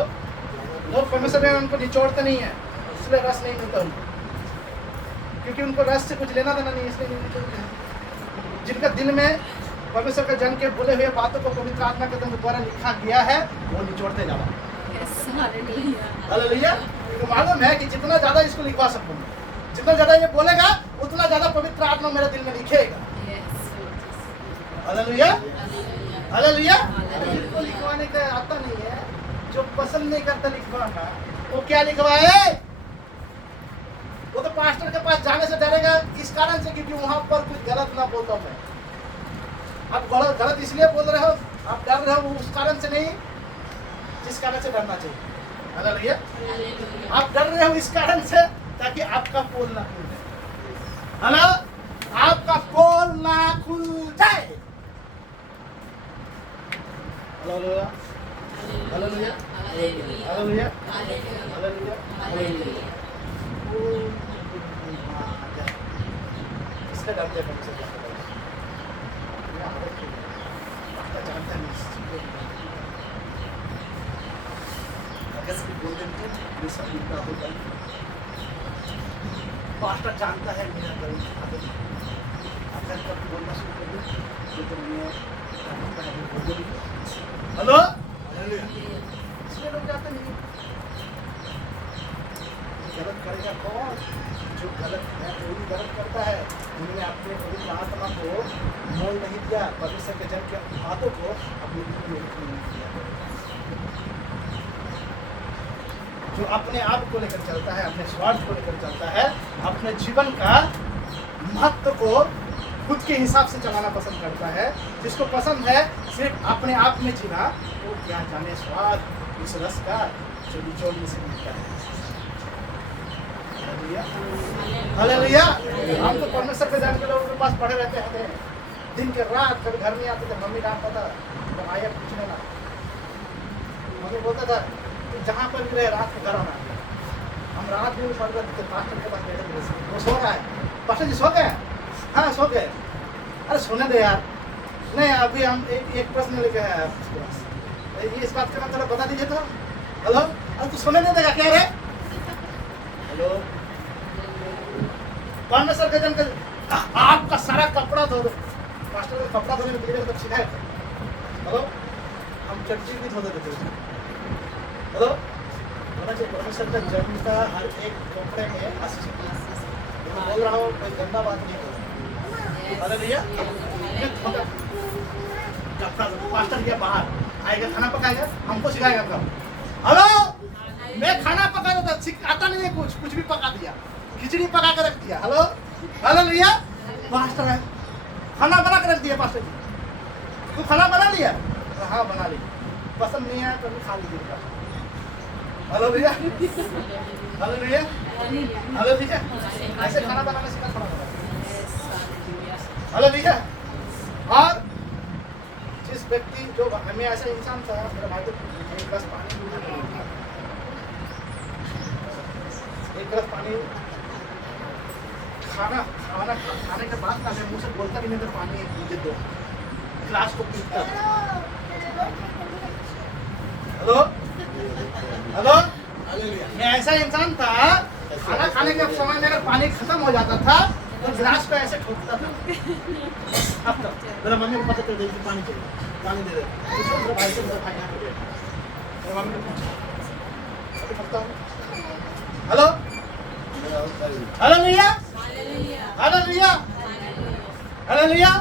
लोग परमेश्वर में उनको निचोड़ते नहीं है, इसलिए रस नहीं मिलता उनको, क्योंकि उनको रस से कुछ लेना देना नहीं, इसलिए नहीं निचोड़ते हैं। जिनका दिल में परमेश्वर के जन के बोले हुए बातों को पवित्र आत्मा के द्वारा लिखा गया है, वो निचोड़ते जाना, हालेलुया। तो मालूम है कि जितना ज्यादा इसको लिखवा सकूंगा, जितना ज्यादा ये बोलेगा उतना ज्यादा पवित्र आत्मा मेरे दिल में लिखेगा, हालेलुया, हालेलुया। जिनको लिखवाने का आता नहीं है, जो पसंद नहीं करता लिखवाना, वो क्या लिखवाए? वो तो पास्टर के पास जाने से डरेगा इस कारण से क्योंकि वहां पर कुछ गलत ना बोलता मैं। आप गलत इसलिए बोल रहे हो, आप डर रहे हो उस कारण से नहीं जिस कारण से डरना चाहिए। हालेलुया। आप डर रहे हो इस कारण से ताकि आपका पोल ना खुल जाए। हेलो, आपका पोल ना खुल जाए। Hallelujah, hallelujah, hallelujah, hallelujah, hallelujah. इसका डर क्या कम से क्या जानता नहीं पास्टर जानता है मेरा गलत आदत। अगर कब बोलना शुरू कर दूं तो मैं हेलो, इसलिए लोग जाते नहीं। गलत करेगा कौन? जो गलत है वो भी गलत करता है। उन्होंने अपने पवित्र आत्मा को मोल नहीं दिया, परमेश्वर के जन के बातों को अपने नहीं किया। जो अपने आप को लेकर चलता है, अपने स्वार्थ को लेकर चलता है, अपने जीवन का महत्व को खुद के हिसाब से चलाना पसंद करता है, जिसको पसंद है सिर्फ अपने आप में जीना, वो क्या जाने स्वाद इस रस का जो निचोड़ में से मिलता है। हालेलुया। हम तो परमेश्वर के जान के लोगों के पास पढ़े रहते हैं दिन के रात, कभी घर नहीं आते थे। मम्मी डांटता था तो आया पूछने ना, मम्मी बोलता था जहाँ पर भी रहे रात को घर आना। हम रात में पढ़ रहे थे, पास्टर के पास बैठे थे, वो सो रहा है। पास्टर जी सो गए? हाँ सो गए। अरे सोने दे यार। नहीं अभी हम एक प्रश्न लेके आए आपके पास, ये इस बात का थोड़ा बता दीजिए तो। हेलो, अरे तू सोने नहीं देगा क्या रे? हेलो, परमेश्वर के जन का आपका सारा कपड़ा धो दो। पास्टर का कपड़ा धोने में बिगड़े तो सीधा है। हेलो, हम चर्ची भी धो देते थे। हेलो, परमेश्वर का जन का हर एक कपड़े में मैं बोल रहा हूँ, कोई गंदा बात नहीं है। हालेलुया। पास्टर गया बाहर, आएगा खाना पकाएगा, हमको सिखाएगा कब। हेलो, मैं खाना पका देता, आता नहीं है कुछ भी पका दिया, खिचड़ी पका कर रख दिया। Hello, hallelujah. पास्टर है, खाना बना कर रख दिया। पास्टर जी तू खाना बना लिया? हाँ बना लिया। पसंद नहीं आया तो खा लीजिए। Hallelujah, hallelujah, hallelujah. ऐसे खाना बनाने सीखा, खाना बनाना। हालेलुया। और जिस व्यक्ति जो हमें ऐसा इंसान था, मेरा भाई तो एक गिलास पानी, एक गिलास पानी खाने के बाद ना मुझे से बोलता भी नहीं था, पानी मुझे दो, गिलास को पीता। हेलो, हेलो, मैं ऐसा इंसान था, खाना खाने के समय में अगर पानी खत्म हो जाता था तो गिलास पे ऐसे ठोकता था। अब तो मेरा मम्मी को पता चल गया कि पानी चाहिए, पानी दे दे। मेरे भाई से मेरा भाई यहाँ पे मेरा मम्मी को पूछा। Hello, hallelujah, hallelujah, hallelujah.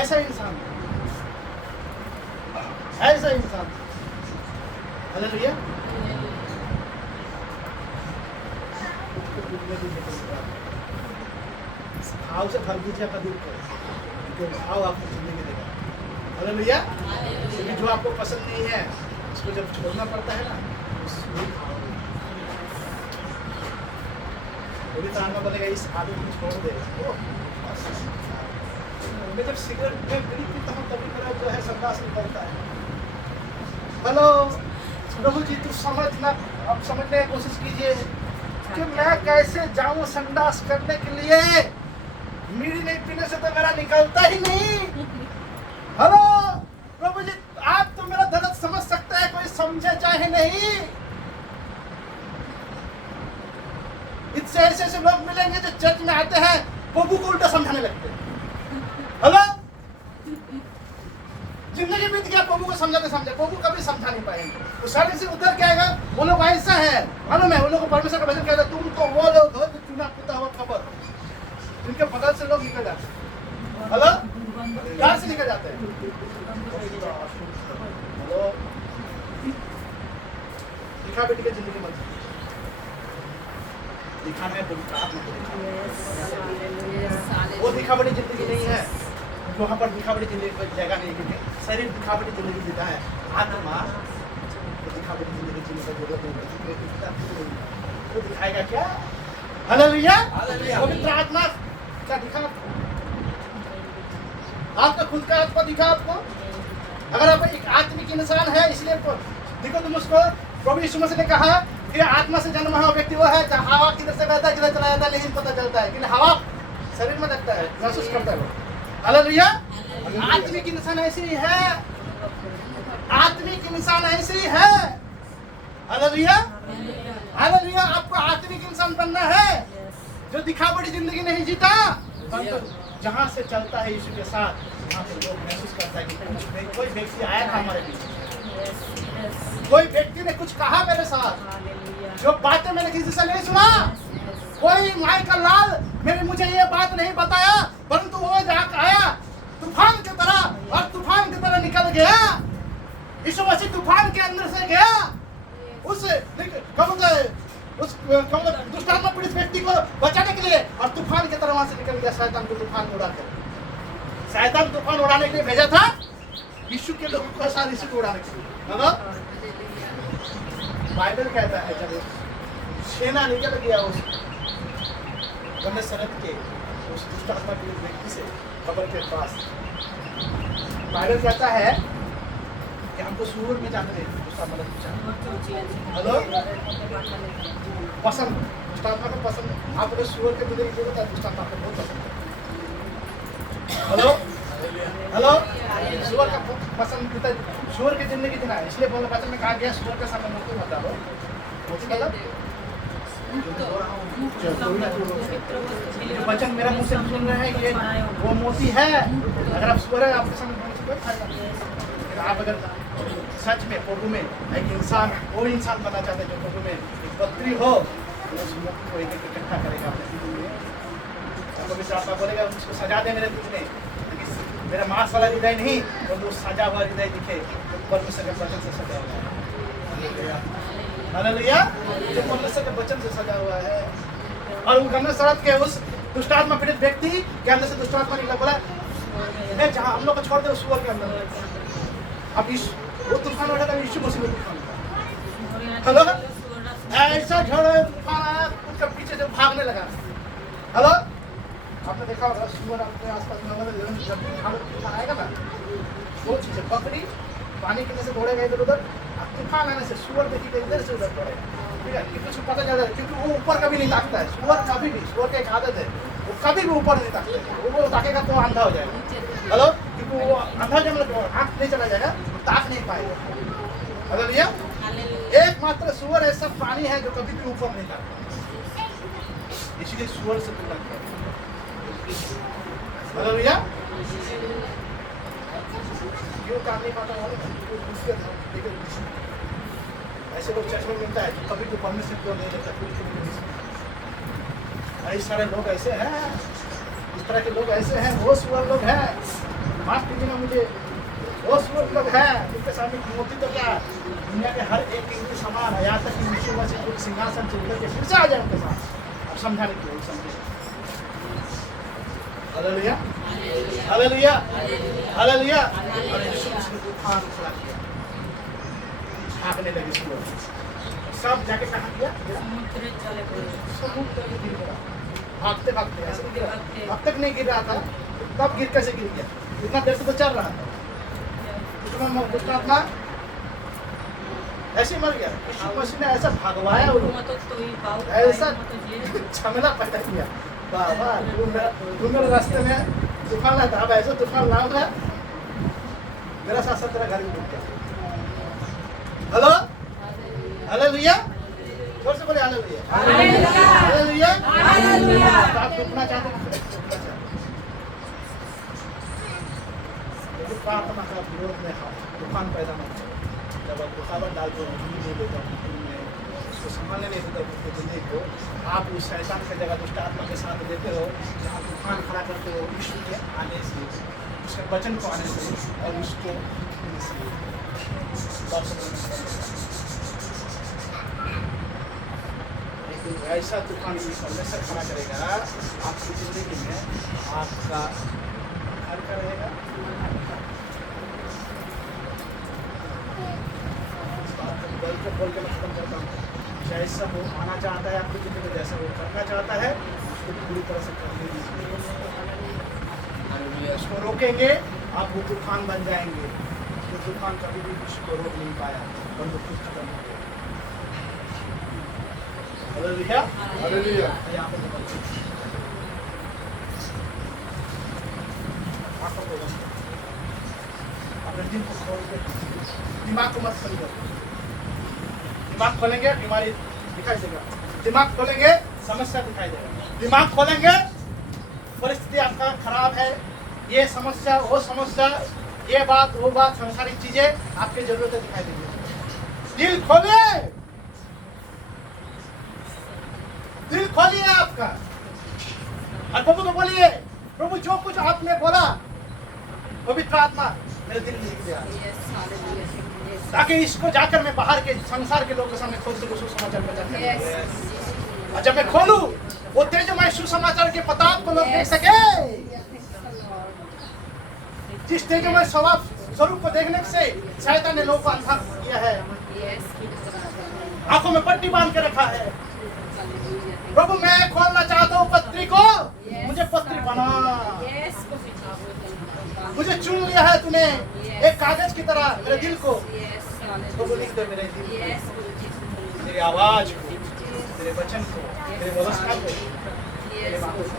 ऐसा इंसान, ऐसा इंसान। हालेलुया। भाव से खरबूजा का दूध करो, भाव आपको जिंदगी देगा। हालेलुया। क्योंकि जो आपको पसंद नहीं है उसको जब छोड़ना पड़ता है ना, वो भी ताना बनेगा, इस आदत को छोड़ दे। मैं जब सिगरेट में बीड़ी पीता हूँ तभी मेरा जो है संदास निकलता है। हेलो प्रभु जी, तू समझना, अब समझने की कोशिश कीजिए कि मैं कैसे जाऊं संडास करने के लिए। बीड़ी नहीं पीने से तो मेरा निकलता ही नहीं। हेलो प्रभु जी, आप तो मेरा दर्द समझ सकते हैं, कोई समझे चाहे नहीं। इससे ऐसे लोग मिलेंगे जो चर्च में आते हैं, प्रभु को उल्टा समझाने लगते हैं। हेलो, जिंदगी बीत गया प्रभु को समझाते समझे, प्रभु कभी समझा नहीं पाएंगे। तो सारे से उतर क्या आएगा, वो लोग ऐसा है। मालूम है, उन लोगों को परमेश्वर का वचन कहता है, तुम तो वो लोग हो जो चुना पुता हुआ खबर, जिनके बगल से लोग निकल जाते हैं। हेलो, कहाँ से निकल जाते हैं? हेलो, दिखा बेटी की जिंदगी मत। दिखाना है पवित्र आत्मा को दिखाना। वो दिखावटी जिंदगी नहीं है, वहाँ पर दिखावटी जिंदगी कोई जगह नहीं है। शरीर दिखावटी जिंदगी जीता है, आत्मा तो दिखावटी जिंदगी जीने का जरूरत नहीं है। वो दिखाएगा क्या? हालेलुया। पवित्र आत्मा क्या दिखा? आपका खुद का आत्मा दिखा आपको? अगर आप एक आत्मिक इंसान है, इसलिए देखो तुम उसको प्रभु यीशु मसीह ने कहा कि आत्मा से जन्म हुआ व्यक्ति वो है जहाँ हवा किधर से बहता है किधर चला जाता है नहीं पता चलता है, कि हवा शरीर में लगता है, महसूस करता है वो। हालेलुया। आत्मिक इंसान ऐसी है, आत्मिक इंसान ऐसी है। हालेलुया। हालेलुया। आपको आत्मिक इंसान बनना है जो दिखावटी जिंदगी नहीं जीता, जहाँ से चलता है यीशु के साथ, वहाँ पे लोग महसूस करता है कि कोई व्यक्ति आया था हमारे बीच, कोई व्यक्ति ने कुछ कहा मेरे साथ, जो बातें मैंने किसी से नहीं सुना। कोई माइकल लाल मेरे मुझे ये बात नहीं बताया, परंतु वो जाकर आया तूफान की तरह और तूफान की तरह निकल गया। यीशु मसीह तूफान के अंदर से गया, उस दुष्टात्मा पीड़ित व्यक्ति को बचाने के लिए, और तूफान की तरह वहां से निकल गया। शैतान को तूफान उड़ाकर, शैतान तूफान उड़ाने के लिए भेजा था यीशु के लोगों को, साथ यीशु को उड़ाने के लिए। बाइबल कहता है जब सेना निकल गया उस गन्नेसरत के उस दुष्टात्मा पीड़ित व्यक्ति से कब्र के पास, बाइबल कहता है कि हमको सूर में जाने दे। हेलो, पसंद दुष्टात्मा को पसंद, आपको सूर के दूध की जरूरत है, दुष्टात्मा को बहुत पसंद है। हेलो हेलो, सूर का पसंद पिता, सूर की जिंदगी जीना है, इसलिए बोला वचन में कहा गया सूर के सामने मूर्ति मत डालो। जो वचन मेरा मुंह से सुन रहे हैं ये वो मोती है। अगर आप सूर है आपके सामने, आप अगर सच में प्रभु में एक इंसान, वो इंसान बनना चाहते हैं जो प्रभु में एक बकरी हो, उस मोती को एक इकट्ठा करेगा अपने दिल में। पवित्र आत्मा बोलेगा उसको सजा दे मेरे तुझ में, मेरा मांस वाला हृदय नहीं, और वो सजा हुआ हृदय दिखे, तो परमेश्वर के वचन से सजा हुआ है। हालेलुया। जो परमेश्वर के वचन से सजा हुआ है। और वो गन्नेसरत के उस दुष्टात्मा पीड़ित व्यक्ति के अंदर से दुष्टात्मा निकला, बोला मैं जहाँ हम लोग को छोड़ दे उस सूअर के अंदर। अब वो तूफान उठा था, यीशु मसीह में तूफान। हेलो, ऐसा झड़ तूफान आया, उसका पीछे से भागने लगा। हेलो, आपने देखा होगा सूअर अपने आसपास तूफान आएगा ना, वो चीज़ है। बकरी पानी के से दौड़ेगा इधर उधर, तूफान आने से सूअर देखिए इधर से उधर दौड़ेगा, ठीक है, क्योंकि उसको पता चल जाता है, क्योंकि वो ऊपर कभी नहीं ताकता है। सूअर कभी भी, सूअर का एक आदत है, वो कभी भी ऊपर नहीं ताकता, वो ताकेगा तो अंधा हो जाएगा। हेलो, क्योंकि वो अंधा जब आँख नहीं चला जाएगा, ताक नहीं पाएगा। हालेलुया। एकमात्र सूअर ऐसा प्राणी है जो कभी भी ऊपर नहीं ताकता, इसलिए सूअर से तुलना किया। हालेलुया। क्यों काम नहीं पाता है? ऐसे लोग चर्च में मिलता है कभी तो परमिशन क्यों नहीं देता, ऐसे सारे लोग ऐसे हैं, इस तरह के लोग ऐसे हैं, वो सूअर लोग हैं, माफ कीजिए ना मुझे, वो सूअर लोग हैं उनके सामने मोती तो क्या, दुनिया के हर एक इनके समान है, यहाँ तक कि यीशु मसीह को सिंहासन से उतर के फिर से आ जाए उनके साथ। अब समझाने के लिए समझे। Hallelujah, hallelujah, hallelujah. और यीशु मसीह ने तूफान खड़ा किया, भागने लगे सूअर, सब जाके कहाँ किया? समुद्र में गिर गया, भागते भागते, ऐसे नहीं गिरा, अब तक नहीं गिर रहा था, तब गिर कैसे गिर गया? इतना देर से तो चल रहा था, दुष्टात्मा ऐसे मर गया। यीशु मसीह ने ऐसा भगवाया, ऐसा झमेला पैदा किया। बाबा तुम मेरे रास्ते में तूफान लाता, अब ऐसा तूफान लाऊंगा मेरा साथ साथ तेरा घर भी डूब गया। हेलो, हालेलुया, जोर से बोले हालेलुया, हालेलुया, हालेलुया। आप डूबना चाहते हैं, प्रार्थना का विरोध में तूफान पैदा नहीं होता। जब आप रुकावट डालते हो, नहीं देता उसको संभालने नहीं देता उसको जिंदगी को, आप उस शैतान की जगह दुष्ट आत्मा के साथ देते हो, जहाँ तूफान खड़ा करते हो यीशु के आने से, उसके वचन को आने से और उसको ऐसा तूफान की परमेश्वर खड़ा करेगा आपकी जिंदगी में, आपका घर का रहेगा। इस बात को बोल के मैं खत्म करता हूँ। जैसा वो आना चाहता है आपकी जिंदगी में, जैसा वो करना चाहता है उसको पूरी तरह से करने दीजिए। उसको रोकेंगे आप वो तूफान बन जाएंगे। वो तूफान कभी भी किसी को रोक नहीं पाया और वो खुद खत्म हो गया। Hallelujah, hallelujah. यहाँ पे आंखों को बंद करो, अपने दिल को खोल के, दिमाग को मत खोलिए। दिमाग खोलेंगे बीमारी दिखाई देगा, दिमाग खोलेंगे समस्या दिखाई देगा, दिमाग खोलेंगे परिस्थिति आपका खराब है, ये समस्या वो समस्या, ये बात वो बात, सांसारिक चीजें आपकी जरूरतें दिखाई देंगी। दिल खोलिए, दिल खोलिए आपका, और प्रभु को बोलिए, प्रभु जो कुछ आपने बोला पवित्र आत्मा मेरे दिल में लिख दिया, ताकि इसको जाकर मैं बाहर के संसार के लोगों के सामने खोल सकूं सुसमाचार प्रचार करने। और जब मैं खोलूं वो तेजोमय सुसमाचार के प्रताप को लोग देख सके। जिस तेजोमय स्वरूप को देखने से शैतान ने लोगों को अंधा किया है, आंखों में पट्टी बांध के रखा है। प्रभु मैं खोलना चाहता हूँ पत्री को, मुझे पत्री बना, मुझे चुन लिया है तूने एक कागज की तरह मेरे दिल को। प्रभु लिख दे मेरे दिल को, तेरी आवाज को, तेरे वचन को, तेरे व्यवस्था को, तेरे बातों को।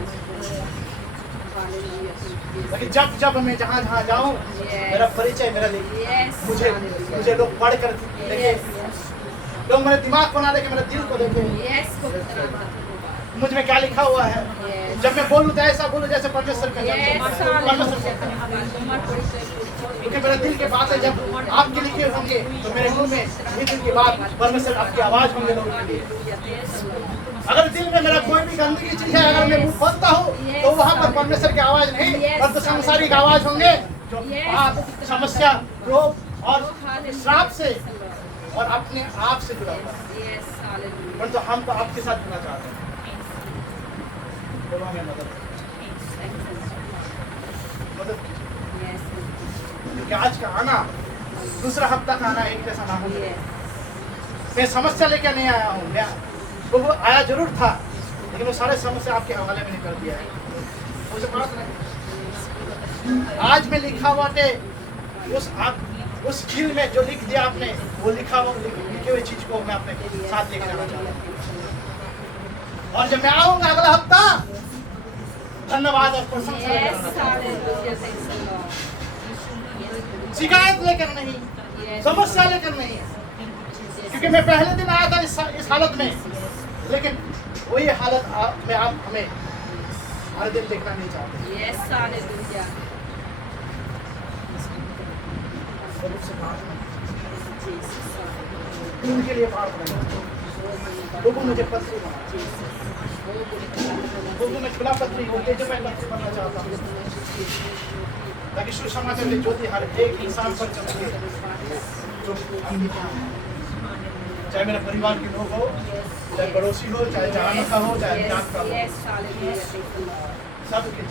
लेकिन जब मैं जहाँ जहाँ जाऊँ मेरा परिचय मेरा लिखे, मुझे लोग पढ़ कर देखे, लोग मेरे दिमाग को ना देखे, मेरे दिल को देखे मुझ में क्या लिखा हुआ है। जब मैं बोलूँ तो ऐसा बोलूँ जैसे परमेश्वर का, क्योंकि मेरे दिल के बातें जब आपके लिखे होंगे तो मेरे मुंह में ये दिल की बात परमेश्वर आपकी आवाज होंगे लोगों के लिए। अगर दिल में मेरा कोई भी गंदगी चीज है, अगर मैं मुंह खोलता हूँ तो वहाँ पर परमेश्वर की आवाज नहीं, पर तो सांसारिक आवाज होंगे जो आप समस्या, रोग और श्राप से और अपने आप से जुड़ा हुआ है। पर तो हम तो आपके साथ जुड़ना चाहते हैं। हमें मदद क्योंकि आज का आना, दूसरा हफ्ता का आना एक जैसा ना हो। मैं समस्या लेकर नहीं आया हूँ, मैं वो आया जरूर था, लेकिन वो सारे समस्या आपके हवाले में कर दिया है। मुझे बात नहीं, आज में लिखा हुआ थे उस दिल में जो लिख दिया आपने, वो लिखे हुए चीज को मैं अपने साथ लेकर आना चाहता हूँ। और जब मैं आऊंगा अगला हफ्ता, धन्यवाद और प्रशंसा शिकायत लेकर नहीं, समस्या लेकर नहीं, क्योंकि मैं पहले दिन आया था इस हालत में, लेकिन वही हालत में आप हमें हर दिन देखना नहीं चाहते। उनके लिए प्रार्थना, लोगों मुझे पत्री बना, लोगों में खुला पत्री होते जो मैं पत्री बनना चाहता हूँ, ताकि सुसमाचार की ज्योति हर एक इंसान पर चमके। चाहे मेरे परिवार के लोग हो, चाहे पड़ोसी हो, चाहे जहां का हो, चाहे जात का हो, सबके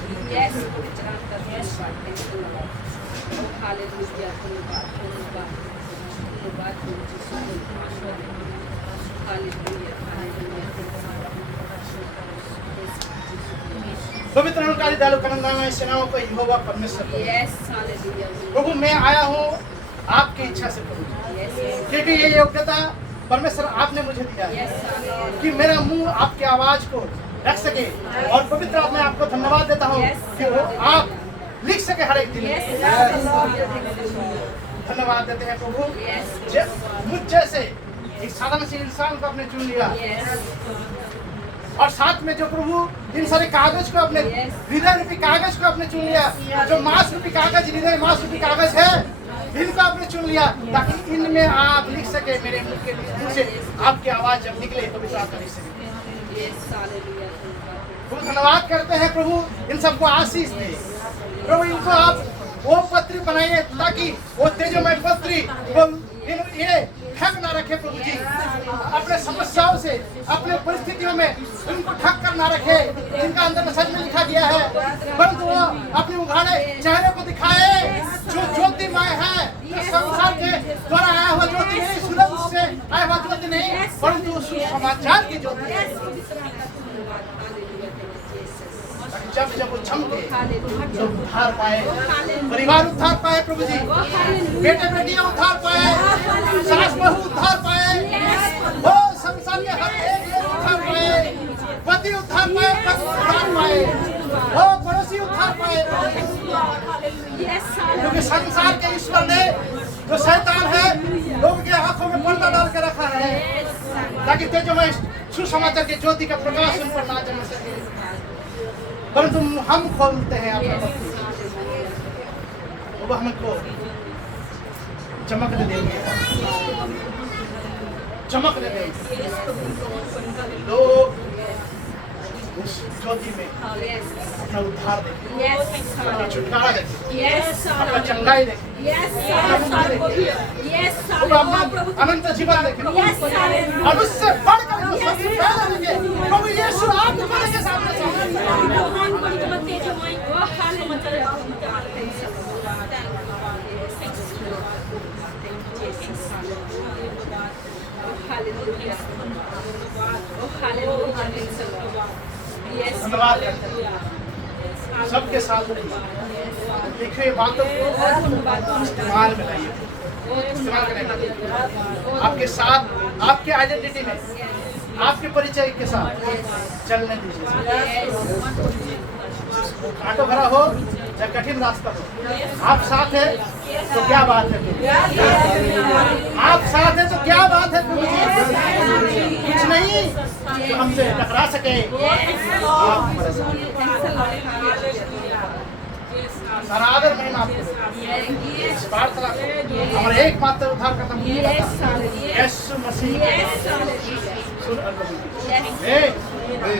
पवित्र अनुकारी दयालु करुणामय सेनाओं को यहोवा परमेश्वर प्रभु मैं आया हूँ आपकी इच्छा से प्रभु, क्योंकि ये योग्यता परमेश्वर आपने मुझे दिया है कि मेरा मुंह आपकी आवाज को रख सके। और पवित्र आत्मा मैं आपको धन्यवाद देता हूँ कि वो आप लिख सके हर एक दिन। धन्यवाद देते हैं प्रभु, मुझ जैसे एक साधारण से इंसान को आपने चुन लिया, और साथ में जो प्रभु इन सारे कागज को अपने हृदय रूपी कागज को आपने चुन लिया, जो मांस रूपी कागज, हृदय मांस रूपी कागज है, इनको आपने चुन लिया ताकि इनमें आप लिख सके। मेरे मुंह के मुंह से आपकी आवाज जब निकले तो पवित्र आत्मा लिख सके। धन्यवाद करते हैं प्रभु, इन सबको आशीष दे प्रभु। इनको आप वो पत्री बनाइए ताकि वो तेजोमय पत्री वो ये फेंक ना रखे प्रभु जी, अपने समस्या समस्याओं से, अपने परिस्थितियों में उनको ढक कर ना रखे जिनका अंदर में सच में लिखा गया है, परंतु वो अपने उघाड़े चेहरे को दिखाए जो ज्योतिमय है, जो संसार के द्वारा आया हुआ ज्योति नहीं, सूरज से आया हुआ ज्योति नहीं, परंतु सुसमाचार की ज्योति है। जब जब वो चमके तो उद्धार पाए, परिवार उद्धार पाए, प्रभु जी बेटे बेटियां उद्धार पाए, सास बहू उद्धार पाए, वो संसार के हर एक लोग उद्धार पाए, पति उद्धार पाए, पत्नी उद्धार पाए, वो पड़ोसी उद्धार पाए, क्योंकि संसार के ईश्वर ने जो शैतान है लोगों के आंखों में पर्दा डाल के रखा है ताकि तेजोमय सुसमाचार के ज्योति का प्रकाश उन पर ना जम सके, परंतु हम खोलते हैं अपना वो हमको चमक देंगे, चमक देंगे लोग उस ज्योति में अपना उद्धार देखें, अपना छुटकारा देखें, अपना चंगाई देखें, अपना अनंत जीवन देखें, और उससे बढ़कर जो सबसे पहले देखें प्रभु यीशु आप हमारे के सामने धन्यवाद सबके साथ लिखे बातों को इस्तेमाल में लाइए, इस्तेमाल करें आपके साथ, आपके आइडेंटिटी में, आपके परिचय के साथ चलने दीजिए। ऑटो भरा हो या कठिन रास्ता हो, आप साथ हैं तो क्या बात है, आप साथ हैं तो क्या बात है, कुछ नहीं तो हमसे टकरा सके, आप हमारे साथ। सारा आदर महिमा आपको, प्रार्थना हमारे एकमात्र उद्धार करता यीशु मसीह।